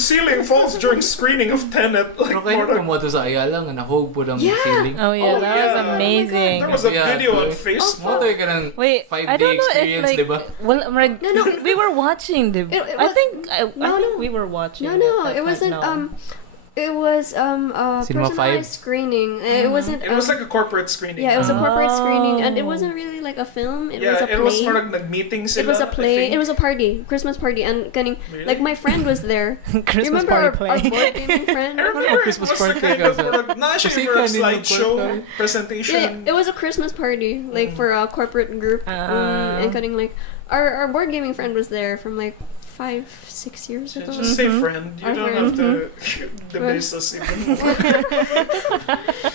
ceiling falls during screening of Tenet. Like Pero kayo mo to sa Ayala nga nahog po ng Yeah. ceiling. Oh yeah, Oh, that yeah. was amazing. There was a Yeah, video on to- Facebook. Mo to ka ng Wait, 5-day I don't know if experience, like, diba? well, No. we were watching the. It I was- think No, no. we were watching. No, at that it wasn't. time, no. It was Cinema personalized 5? screening. It wasn't. It was like a corporate screening. yeah, it was a corporate Oh. screening, and it wasn't really like a film. It Yeah, was a play. it was parang nag-meeting sila. It was a I play. think. It was a party, Christmas party, and Really? like my friend was there. Christmas Remember party our play. board gaming friend? I remember Christmas it was party the kind kasi. of not Kasi actually a kanino slideshow party? presentation. Yeah, it was a Christmas party, like for a corporate group, and like our board gaming friend was there from like 5-6 years ago. Just say friend. You Our don't friend. have to debase us even more.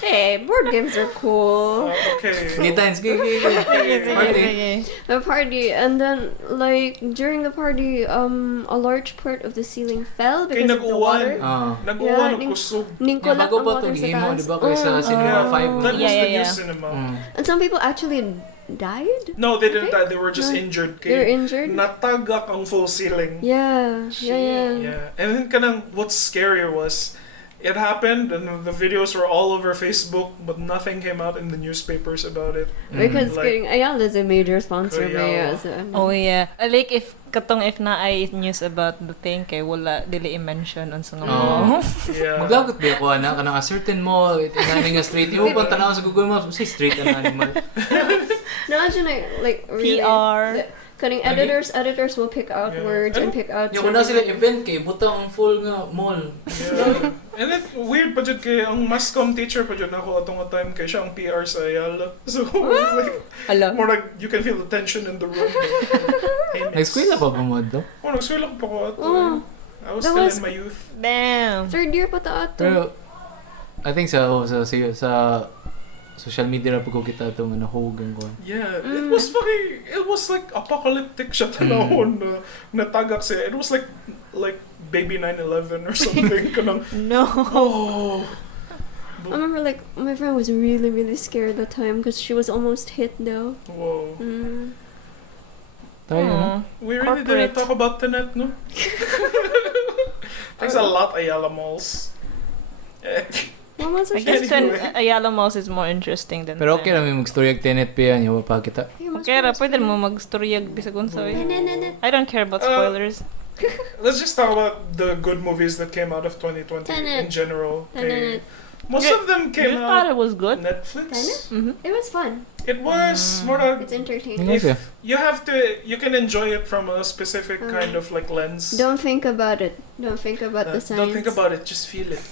Hey, board games are cool. Okay. Ngitans, Okay. A party, and then like during the party, a large part of the ceiling fell Kay because of the water. Ah. Nag-uwan Yeah, ang kusog. Yeah, Ningkulat bago ang pa water itong sa himo, taas. di ba? Kaysa Cinema 5. That was Yeah, the yeah, new yeah. cinema. And some people actually died. No, they didn't Okay. die. They were just No. injured. They were Kay injured. natagak ang full ceiling. Yeah. Yeah. And then what's scarier was it happened and the videos were all over Facebook, but nothing came out in the newspapers about it. Because Like- Ayala is a major sponsor Ayala. ba, so. Oh yeah. Like if na ay news about the thing kay wala dili i-mention on sa nga mo. Yeah. Maglagot ba ako na kanang a certain mall, inani nga street. Imo pang tanaw sa Google Maps, si street ang animal. No, actually, like really, PR. Cutting editors will pick out Yeah. words and pick out. Yung una sila event kay butang ang full nga mall. Yeah. And it weird pa jud kay ang mass comm teacher pa jud ako atong time kay siya ang PR sa Ayala. So like Hala. more like you can feel the tension in the room. Nag-eskwela pa ba mo to? Oh, nagsuwela ko pa ko ato. Oh. I was That still was- in my youth. Damn. Third year pa ta ato. Pero I think sa social media na pag kita itong nahugang ko. Yeah, it was like apocalyptic siya tanahon na natagak siya. It was like baby 9/11 or something kanang No. oh. I remember like my friend was really really scared that time because she was almost hit though. Whoa. Tayo na. We really Corporate. didn't talk about Tenet, no? Thanks a lot, Ayala Malls. What was I it? guess Anyway. Ayala Malls is more interesting than Pero okay na may mag-story ag Tenet pa yan, yung pa kita. Okay ra, pwede mo mag-storyag bisag unsa eh. No. I don't care about spoilers. Let's just talk about the good movies that came out of 2020 Tenet. in general. Tenet. Most Okay, of them You came thought out it was good? Netflix. Mm-hmm. It was fun. It was more of It's entertaining. Yes, yeah. you can enjoy it from a specific kind of like lens. Don't think about it. Don't think about the science. Don't think about it, just feel it.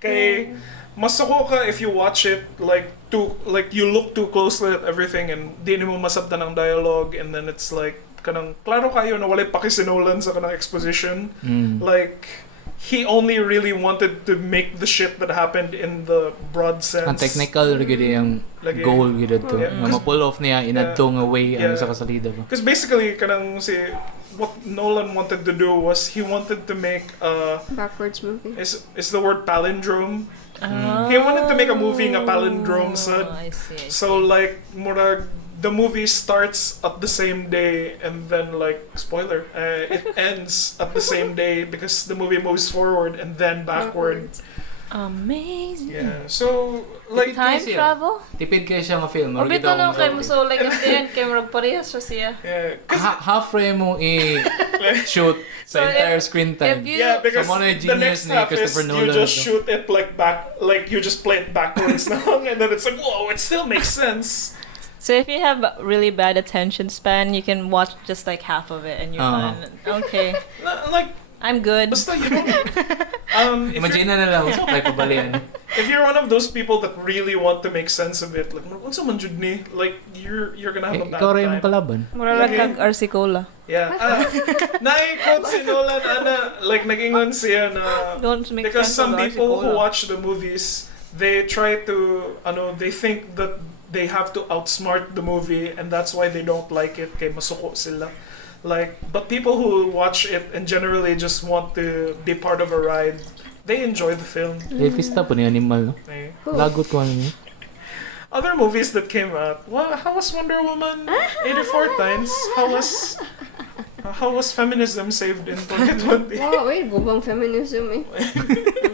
Kay masako ka if you watch it like you look too closely at everything and di mo masabtan ang dialogue, and then it's like kanang klaro kayo na walay pakisinolan sa kanang exposition. Like he only really wanted to make the shit that happened in the broad sense. Ang technical rigid yung Lagi. goal gid to. Yeah. Nga ma-pull off niya inadto nga way Yeah. ang sa kasalida ba. Because basically kanang what Nolan wanted to do was he wanted to make Backwards movie. is the word palindrome. He wanted to make a movie nga palindrome sad. I see. So like murag the movie starts at the same day and then like spoiler it ends at the same day because the movie moves forward and then backward. Amazing. Yeah. So like Time siya. travel? Tipid kay siya nga film. Or bito no kay mo so like at the end kay murag parehas siya siya. yeah, 'cause- half frame mo i-shoot sa So entire if- screen time. if you- yeah, because Sa mga the genius next ni half is Christopher you Nolan just ito. shoot it like you just play it backwards now, and then it's like, whoa, it still makes sense. So if you have really bad attention span, you can watch just like half of it and you're fine. Okay, Like, I'm good. basta you don't. If Imagine you're, na lang, so kay pabalian. if you're one of those people that really want to make sense of it, like, unsa man jud ni? Like, you're gonna have a bad Ikaw rin yung time. kalaban. Mura lang kag Arsicola. Yeah. Nai-quote si Nolan, like, nag-ingon siya na, Don't make because sense of some the people who Arsicola. watch the movies, they try to, they think that they have to outsmart the movie, and that's why they don't like it, kay masuko sila. Like, but people who watch it and generally just want to be part of a ride, they enjoy the film. Elfista po ni animal, no? Eh. Lagot ko ano niya. Other movies that came out. How was Wonder Woman 84 times? How was feminism saved in 2020? Wow, wait, gubang feminism eh.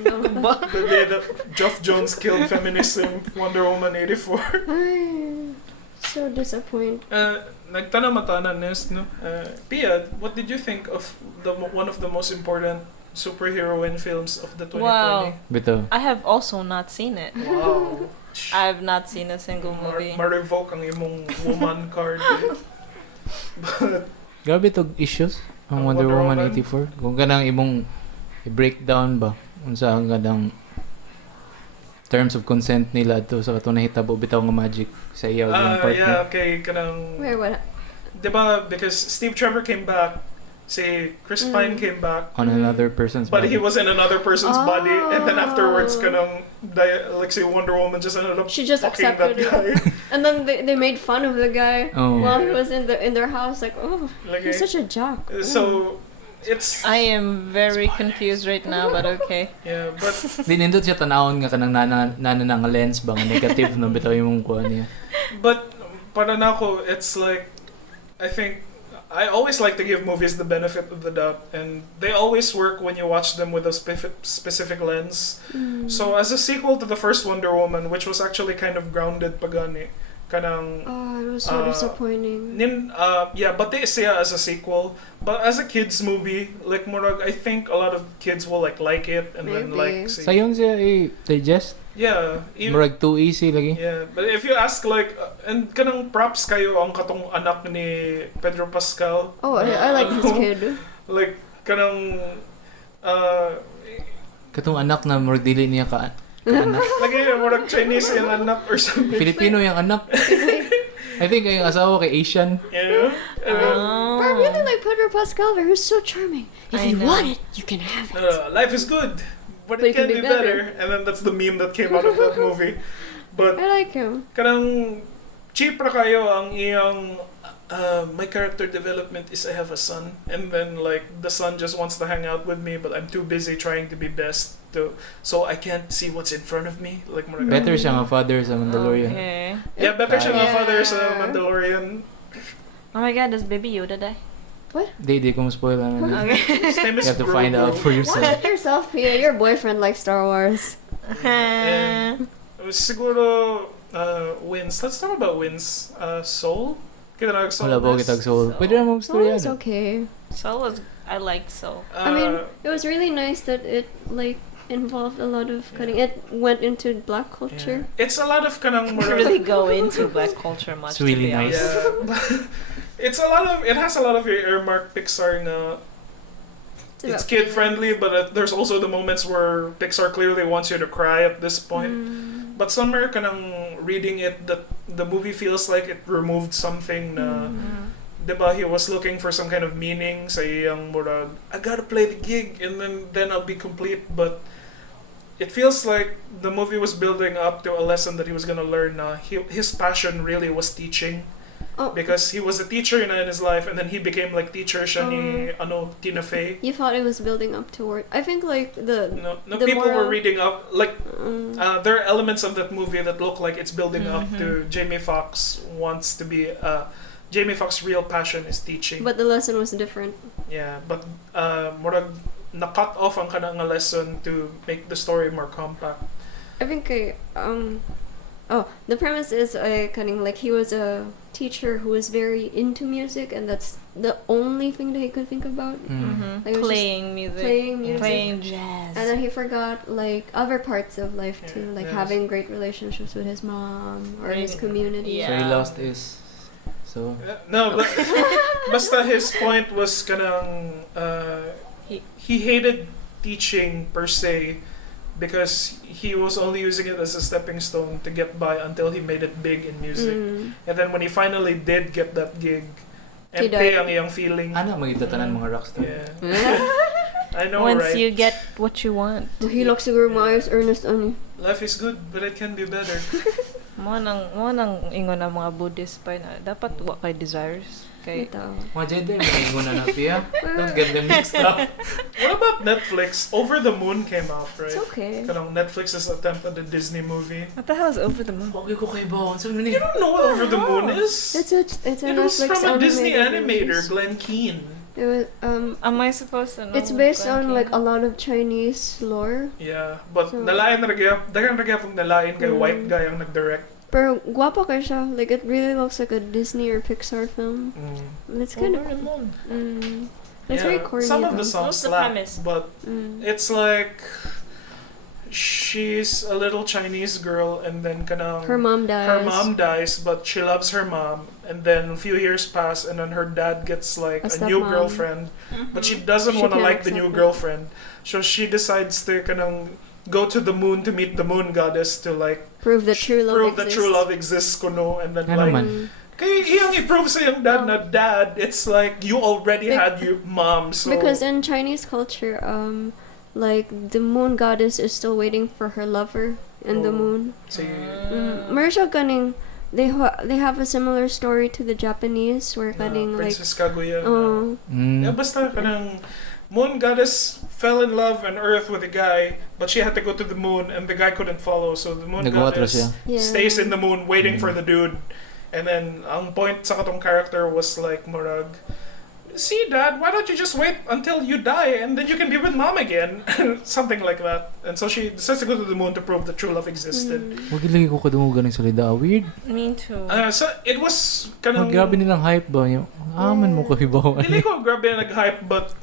The day that Geoff Jones killed feminism, Wonder Woman 84. Ay, so disappointed. Nagtanamatanan nes, no? Pia, what did you think of one of the most important superheroine films of the 2020? Wow. Bito. I have also not seen it. Wow. I have not seen a single movie. Ma-revoke ang imong woman card. Eh. But, Grabe to issues ang Ang Wonder Wonder Woman Woman. 84. Kung kanang imong i-breakdown ba unsa ang kadang terms of consent nila to sa katong nahitabo bitaw nga magic sa iya yung partner. yeah, okay, kanang... Wait, what? Diba, because Steve Trevor came back, si Chris Pine came back, On another person's but body. he was in another person's body, and then afterwards, Oh. kanang, like, si Wonder Woman just ended up She just fucking that accepted it. guy. And then they made fun of the guy Oh. while he was in their house. Like, oh, Like, he's such a jock. so, it's... I am very confused right now, but okay. Yeah, but... Di nindot siya tanawon nga kanang nana nga lens ba nga negative no bitaw yung kuha niya. But para na ako, it's like, I think I always like to give movies the benefit of the doubt, and they always work when you watch them with a specific lens. So as a sequel to the first Wonder Woman, which was actually kind of grounded pagani, kanang Oh, it was so disappointing. but they siya as a sequel. But as a kids movie, like murag, I think a lot of kids will like it, and then Maybe. like see, Sayon siya i-digest. yeah, Murag too easy lagi. yeah. But if you ask like, and kanang props kayo ang katong anak ni Pedro Pascal. Oh, I like this kid. Like kanang Katong anak na murag dili niya ka anak. lagi murag Chinese yung anak or something. Filipino yung anak. I think yung asawa kay Asian. Yeah. But I really like Pedro Pascal. He's so charming. If I you know. want it, you can have it. Life is good, but it can be better. And then that's the meme that came out of that movie. But I like him. kanang cheap ra kayo ang iyang my character development is I have a son, and then like the son just wants to hang out with me, but I'm too busy trying to be best so I can't see what's in front of me. Like murag, Better siya nga father sa Mandalorian. Okay. yeah, better siya nga Yeah. father sa Mandalorian. Oh my god, does Baby Yoda die? Di ko spoil na. Okay. His name You is have to find Grogu. out for yourself. Watch it yourself, Pia. Your boyfriend likes Star Wars. And siguro wins. Let's talk about wins. Soul. Kita na Soul. Wala ba this? kitag soul. Pwede na Oh, mag-storya. it's okay. Soul was, I liked Soul. I mean, it was really nice that it like involved a lot of cutting. It went into black culture. It's a lot of kanang I really go into black culture much. It's really to be nice. honest. Yeah, it has a lot of your earmark Pixar na it's kid friendly, but there's also the moments where Pixar clearly wants you to cry at this point. But somewhere kanang reading it that the movie feels like it removed something na diba he was looking for some kind of meaning sa iyang murag I gotta play the gig and then I'll be complete, but it feels like the movie was building up to a lesson that he was gonna learn na his passion really was teaching. Oh, Because he was a teacher in his life, and then he became like teacher siya ni Tina Fey. you thought it was building up toward. I think like the No, The people were moral- reading up like there are elements of that movie that look like it's building up to Jamie Foxx wants to be Jamie Foxx's real passion is teaching. but the lesson was different. Yeah, but murag na-cut off ang kanang nga lesson to make the story more compact. I think the premise is like he was a teacher who was very into music, and that's the only thing that he could think about. Mm. Like, it was Playing music. playing jazz. and then he forgot like other parts of life too, like Yes. having great relationships with his mom or his community. So he Yeah. lost his... So... No, but basta his point was kanang he hated teaching per se because he was only using it as a stepping stone to get by until he made it big in music. And then when he finally did get that gig, He empty died. ang iyang feeling. Ano, magitatanan mga rockstar. Yeah. I know, Once right? you get what you want. Hilok siguro maayos earnest ani. Life is good, but it can be better. Mo nang ingon ng mga Buddhist pa na dapat wa kay desires kay Ito. Mga Jedi, may na Pia. Don't get them mixed up. What about Netflix? Over the Moon came out, right? It's okay. Kanang Netflix's attempt at the Disney movie. what the hell is Over the Moon? Okay ko kay Bon. So, You don't know what Over the Moon is? It's a It was Netflix from a Disney animated animator, series. Glenn Keane. It was Am I supposed to know? it's based Glenn on like a King? lot of Chinese lore. Yeah, but So- nalayan na dagang nagyapong nalayan kay Mm. white guy ang nag-direct. Pero guwapo ka siya. Like it really looks like a Disney or Pixar film. It's kind of Over the Moon. It's very corny. Some of the though. songs What's the slap, premise? but it's like she's a little Chinese girl and then kanang Her mom dies. her mom dies, but she loves her mom. And then a few years pass, and then her dad gets like A a new stepmom. girlfriend, but she doesn't She want to can't like the accept new it. girlfriend. So she decides to kanang go to the moon to meet the moon goddess to like Prove that true love prove exists. that true love exists, kuno. And then Ano like man? kaya iyang i-prove sa iyong dad na dad, it's like you already Bec- had your mom, so Because in Chinese culture, like the moon goddess is still waiting for her lover in the Oh. moon. so Meron siya kaning they have a similar story to the Japanese where kaning like Princess Kaguya. oh Yeah, basta kanang moon goddess fell in love on Earth with a guy, but she had to go to the moon, and the guy couldn't follow. So the moon Nag-uatras siya. goddess yeah. stays in the moon waiting for the dude. And then ang point sa katong character was like murag, see dad, why don't you just wait until you die and then you can be with mom again? Something like that. And so she decides to go to the moon to prove that true love existed. Huwag lagi ko kadungugan ng salida. Weird. Me too. So it was Oh, kanang grabe nilang hype ba? Yung, aman mo kahibaw. Dili ko grabe na nag-hype, but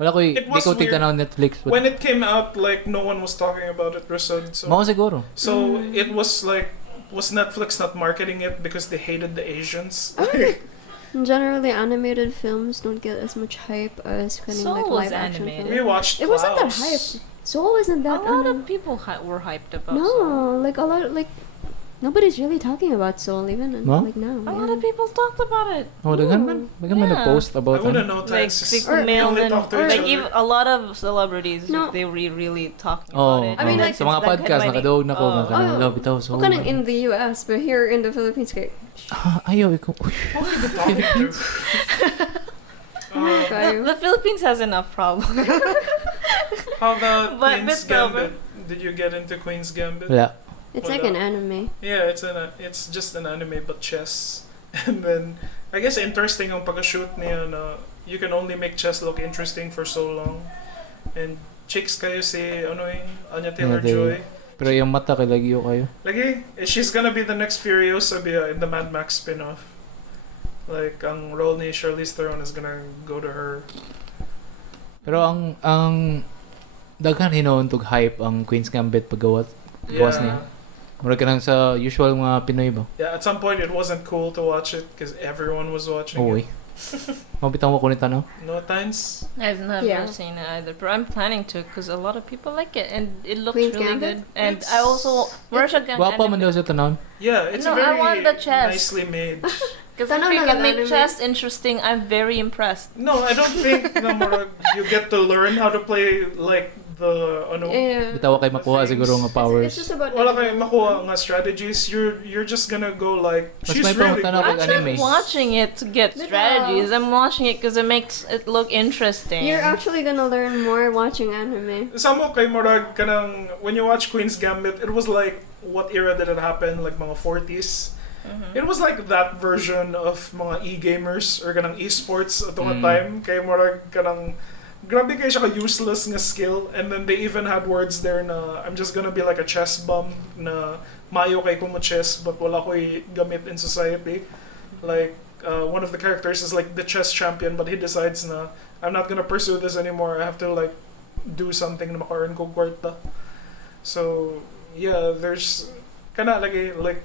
Wala ko, it di was ko weird. tigtanaw Netflix. But, when it came out, like no one was talking about it, Rasud. So Mako siguro. So it was like, was Netflix not marketing it because they hated the Asians? Generally, animated films don't get as much hype as kind of Soul like was live action animated. We films. watched It wasn't that Klaus. hype. Soul wasn't A that. lot of people were hyped about Soul. No, like a lot, like nobody's really talking about Soul even No? like now. A lot of people talked about it. Oh, daghan man. Daghan man Yeah. nag-post I about wouldn't it. know Like Texas. six Or- male only and talk to each like other. even a lot of celebrities No. they were really talking Oh, about it. I mean, oh. like, sa mga it's like podcast, headlining. nakadoog na ko. Oh. Kanang love bitaw. So, Well, kind of in the U.S., but here in the Philippines, kay ayaw, ikaw. Who are you talking to? kayo. The Philippines has enough problems. How about But Queen's Miss Gilbert- Gambit? Did you get into Queen's Gambit? Wala. It's like an anime. Yeah, it's just an anime but chess. And then I guess interesting ang pag-shoot niya na you can only make chess look interesting for so long. And chicks kayo si Anya Taylor-Joy. Pero yung mata kay lagi kayo. Lagi, she's gonna be the next Furiosa in the Mad Max spin-off. Like ang role ni Charlize Theron is gonna go to her. Pero ang daghan hinoon tog hype ang Queen's Gambit paggawas niya. Mura ka lang sa usual mga Pinoy ba? Yeah, at some point it wasn't cool to watch it because everyone was watching Oo it. Mabitaw ko ni tanaw. No times. I've never Yeah. seen it either, but I'm planning to because a lot of people like it and it looks Queen's really Gambit? good. And It's- I also Marsha Gang Gwapa man daw sa tanawon. Yeah, it's No, I very want the chess. nicely made. Because if Tanaw you na can lang make anime. chess interesting, I'm very impressed. No, I don't think na murag you get to learn how to play like the Yeah. Bitaw kay makuha The siguro nga things- powers. It's just about wala kayo makuha nga strategies. You're just gonna go like Mas she's may really pangutana good. ko I'm Like not anime. watching it to get Bitaw. strategies. I'm watching it because it makes it look interesting. You're actually gonna learn more watching anime. Samo kay murag kanang when you watch Queen's Gambit, it was like what era did it happen? Like mga 40s. It was like that version of mga e-gamers or kanang e-sports at the time. Kay murag kanang grabe kayo siya ka useless nga skill, and then they even had words there na I'm just gonna be like a chess bum na maayo kay ko mo chess but wala ko'y gamit in society. Like, one of the characters is like the chess champion but he decides na I'm not gonna pursue this anymore. I have to like do something na maka-earn ko kwarta. So, yeah, there's kana lagi like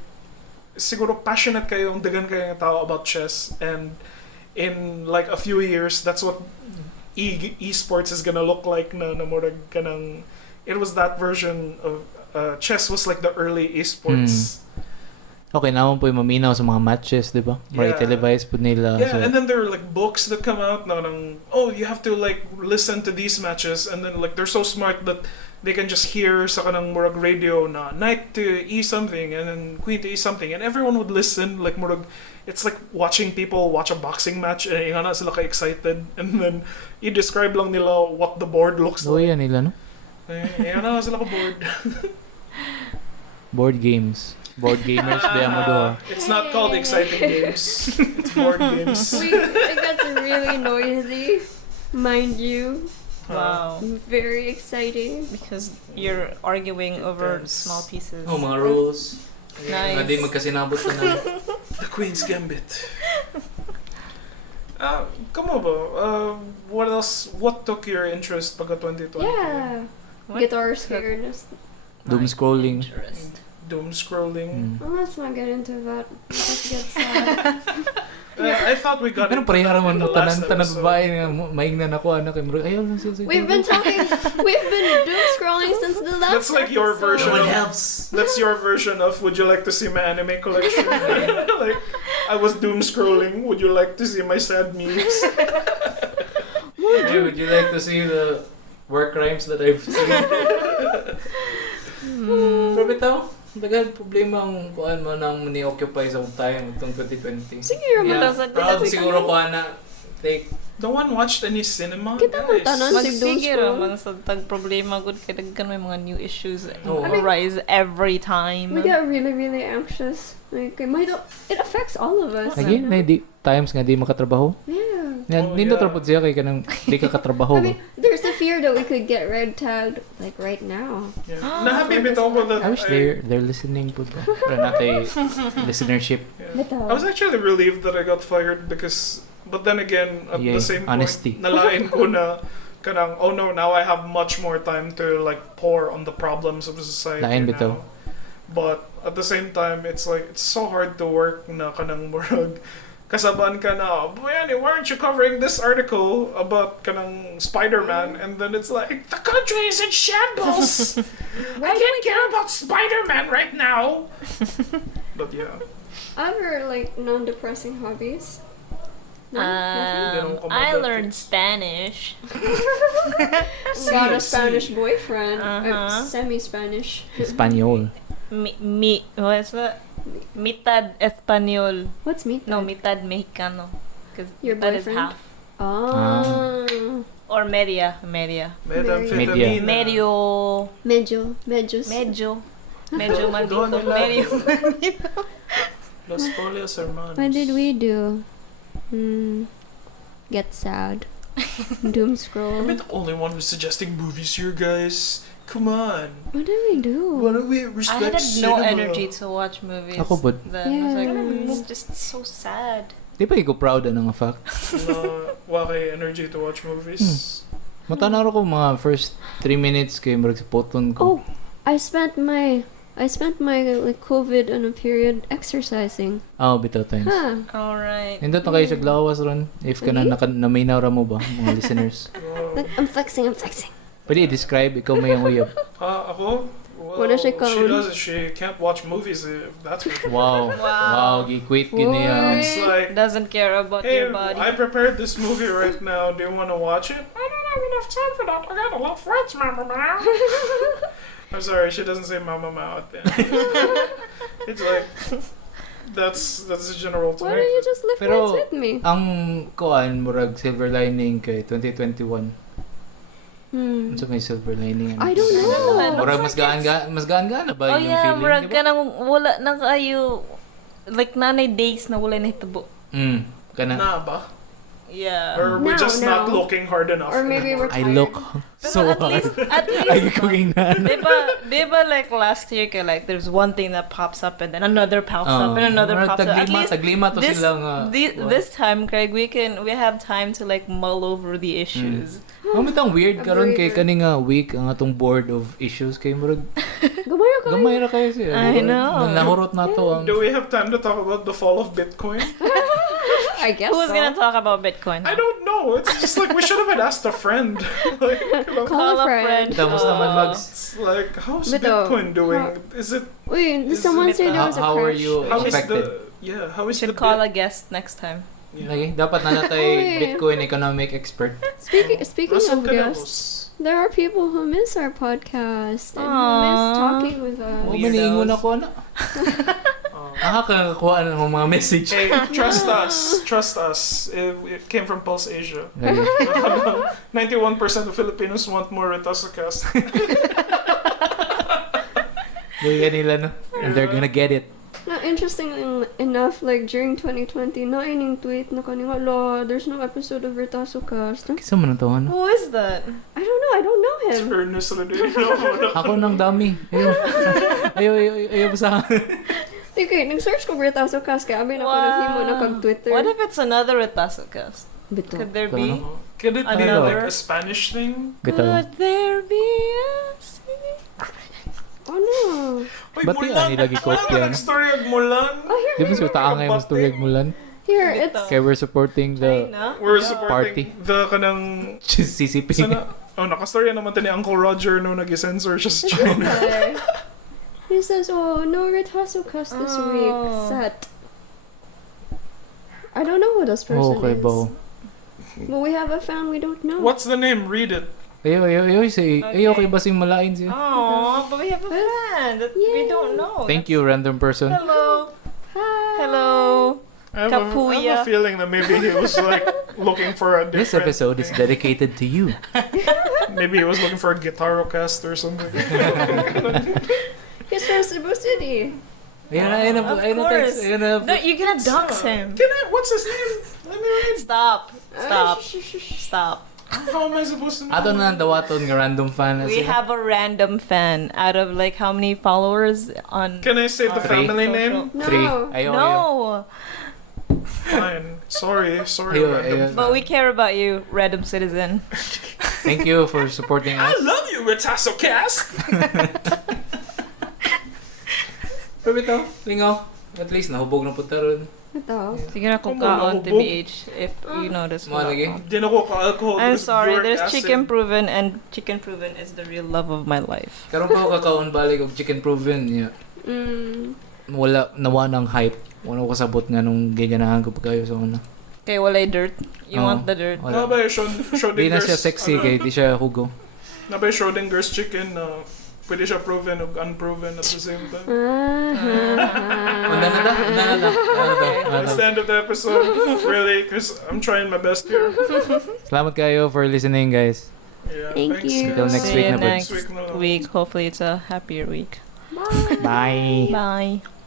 siguro passionate kayo, dagan kayo ng tao about chess, and in like a few years that's what esports is gonna look like na murag kanang it was that version of chess was like the early esports. Okay, naman po yung maminaw sa mga matches, di ba? Right, Yeah. televised po nila. Yeah, so, and then there are like books that come out na nang, oh, you have to like listen to these matches, and then like they're so smart that they can just hear sa kanang murag radio na knight to e something and then queen to e something, and everyone would listen like murag. It's like watching people watch a boxing match and yung na sila ka-excited, and then i-describe lang nila what the board looks so like. yan nila, no? Yung na sila ka board. Board games. Board gamers, di mo doon. It's not called exciting games. It's board games. It gets really noisy, mind you. Wow. Very exciting. Because you're arguing over Depends. small pieces. Oh, mga rules. Nice. Nga di magkasinabot na. The Queen's Gambit. Come on, what else? What took your interest pagka 2020? Yeah. What? Guitar scaredness. Doom scrolling. Interest. Doom scrolling. Well, let's not get into that. Let's get sad. I thought we got Pero into parehara that mo in the last tanan episode. babae nga maing na nako anak kay murag ayaw lang siya. We've been doom scrolling since the last That's like your version episode. of- helps. That's your version of would you like to see my anime collection? Like, I was doom scrolling. Would you like to see my sad memes? Hey, would you like to see the war crimes that I've seen? Pero bitaw, dagan problema ang kuan mo nang ni-occupy sa time itong 2020. Sige, yung matasad proud na siguro ko na take. No one watched any cinema. Kita mo guys. tanan. Magsige Doom raman sa tag problema gud kay daghan may mga new issues Oo. arise every time. We get really, really anxious. Like, it affects all of us. Again, you na know? di times nga di makatrabaho. Yeah. Nga, Oh, nindot yeah. rapod siya kay kanang di ka katrabaho. I mean, there's the fear that we could get red tagged, like right now. Yeah. Nahappy bitaw ko that I wish they're listening po to. Para natay listenership. Yeah. Bitaw. I was actually relieved that I got fired because, but then again, at Yeah, the same honesty. point, nalain ko na kanang, oh no, now I have much more time to like pour on the problems of society Lain now. bitaw. But at the same time, it's like, it's so hard to work na kanang murag, kasaban ka na, Boyani, why aren't you covering this article about kanang Spider-Man? And then it's like, the country is in shambles! I can't care about Spider-Man right now! But yeah. Other like non-depressing hobbies. No? Nothing? I learned Spanish. Got a see. Spanish boyfriend. Uh-huh. Semi-Spanish. Espanyol. What's that? Mitad Espanol. What's meat? No, mitad Mexicano. Because Your mitad is boyfriend? half. Oh. Or media. Methamphetamine. Medio. Medyo. Medyo maldito. Doon nila. Medio maldito. Los Polios Hermanos. What did we do? Get sad. Doom Am I scroll. the only one who's suggesting movies here, guys? Come on. What did we do? Why don't we I respect had no cinema? energy to watch movies. Ako po. Then I was like, Yeah. it's just so sad. Di ba ikaw proud ng fact? Na wala kay energy to watch movies. Matanar ko mga first 3 minutes kay murag sa poton ko. Oh, I spent my like COVID on a period exercising. Bitaw times. Huh. Alright. Nindot na kayo sa glawas ron. If ka na naminaw ra mo ba, mga listeners. Wow. Like, I'm flexing. Pwede i-describe, ikaw may ang uyab. Ako? Well, Wala siya she kaon. does it. She can't watch movies if that's what. Wow. Wow, gi-quit gini What? It's like, Doesn't care about hey, your body. I prepared this movie right now. Do you want to watch it? I don't have enough time for that. I got a lot of friends, Mama Mao. I'm sorry, she doesn't say Mama Mao at the end. It's like, that's a general Why term. don't you just lift Pero- weights with me? Ang kuan murag silver lining kay 2021. Unsa may silver lining? I don't know. Murag mas gaan na ba Oh yung yeah, feeling, murag di ka ba? nang wala na kayo like nanay days na wala na hitabo. Kana. Na ba? Yeah. Or we're No, just not no. looking hard enough. Or maybe anymore. we're I tired. look so at hard. least Ay, cooking na. diba like last year like there's one thing that pops up and then another pops up and another pops up. At least taglima to this, silang this time, Craig, we have time to like mull over the issues. Mamitang weird karon kay Agree. kaning week ang atong board of issues kay murag Gamay ka. gamay ra kayo siya. I know. Nahurot na to ang Do we have time to talk about the fall of Bitcoin? I guess Who's so. gonna talk about Bitcoin? I don't know. It's just like we should have asked a friend. Like, Call a friend. Tapos naman Mags. it's like, how's Bito, Bitcoin doing? how- Is it? Wait, did Is someone it- say there was a How crash? are you How is affected? How is Should the call a bit? guest next time. Lagi, dapat na natay Oy. Bitcoin economic expert. Speaking Russell of guests, there are people who miss our podcast and who miss Aww. talking with us. Oh, Weirdos. maniingon ako na. Nakakakuha na ng mga message. Hey, trust us. Trust us. It came from Pulse Asia. Lagi. 91% of Filipinos want more RetasoCast. Gaya nila, no? And they're gonna get it. No, interesting enough, like during 2020, naining tweet na kaning hala, there's no episode of RetasoCast. Kisa mo na to, ano? Who is that? I don't know him. Ernest Rodriguez. Ako nang dami. Ayaw sa Okay, nag-search ko RetasoCast kaya amin ako Wow. naghimo na kag-Twitter. What if it's another RetasoCast? Bito. Could there be? Could it be Another? like a Spanish thing? Bitaw. Could there be a secret? Ano? Uy, Ba't yung ani lagi Wala kopya, ka no? nag-story ang Mulan. Oh, here. Di ba sa taangay mo story mulan? Here, it's... Kaya we're supporting the China? We're Yeah. supporting the kanang... CCP. Sana, nakastorya naman ta ni Uncle Roger no nag-censor siya sa This China. guy. He says, oh, no RetasoCast this week. Oh. Set. I don't know who this person Okay, is. bao. But we have a fan we don't know. What's the name? Read it. Ayaw, say, ayaw Okay. kay basing malain siya. Oh, but we have a fan that we Yay. don't know. Thank you, random person. Hello. Hi. Hello. I have Kapuya. a feeling that maybe he was like looking for a different... This episode is dedicated to you. Maybe he was looking for a Guitarocast or something. He's from Cebu City. Ayan Of na, course. ayan na. No, you're gonna dox him. What's his name? Let me read. Stop. Stop. Shh, shh, shh. Stop. How am I supposed to know? Ato na dawaton nga random fan. We have a random fan out of like how many followers on? Can I say the Three. family name? No. 3. Ayaw, ayaw. No, Fine. Sorry, Ayaw, random. ayaw. but we care about you, random citizen. Thank you for supporting I us. love you, RetasoCast! Pero ito, lingaw. At least nahubog na punta ron. Ito. Sige na kung Come on, kaon nahubog. TBH if you notice. Mga lagi. Di na ko ka-alcohol. I'm because sorry, uric there's acid. chicken proven and chicken proven is the real love of my life. Karon pa ako kakaon balik og chicken proven niya. Wala nawa ng hype. Wala ko kasabot nga nung giganahan ko pagkayo sa una. Okay, walay dirt. You Oo. want the dirt? Wala. Ano ba yung Di na Schrodinger's... siya sexy kay di siya hugo. Ano ba yung Schrodinger's chicken na pwede siya proven o unproven at the same time? Wala na da. That's the end of the episode. Really, because I'm trying my best here. Salamat kayo for listening, guys. Yeah, Thank thanks. you. Until next See week you na, Buds. next Next week na. week. Hopefully it's a happier week. Bye. Bye. Bye.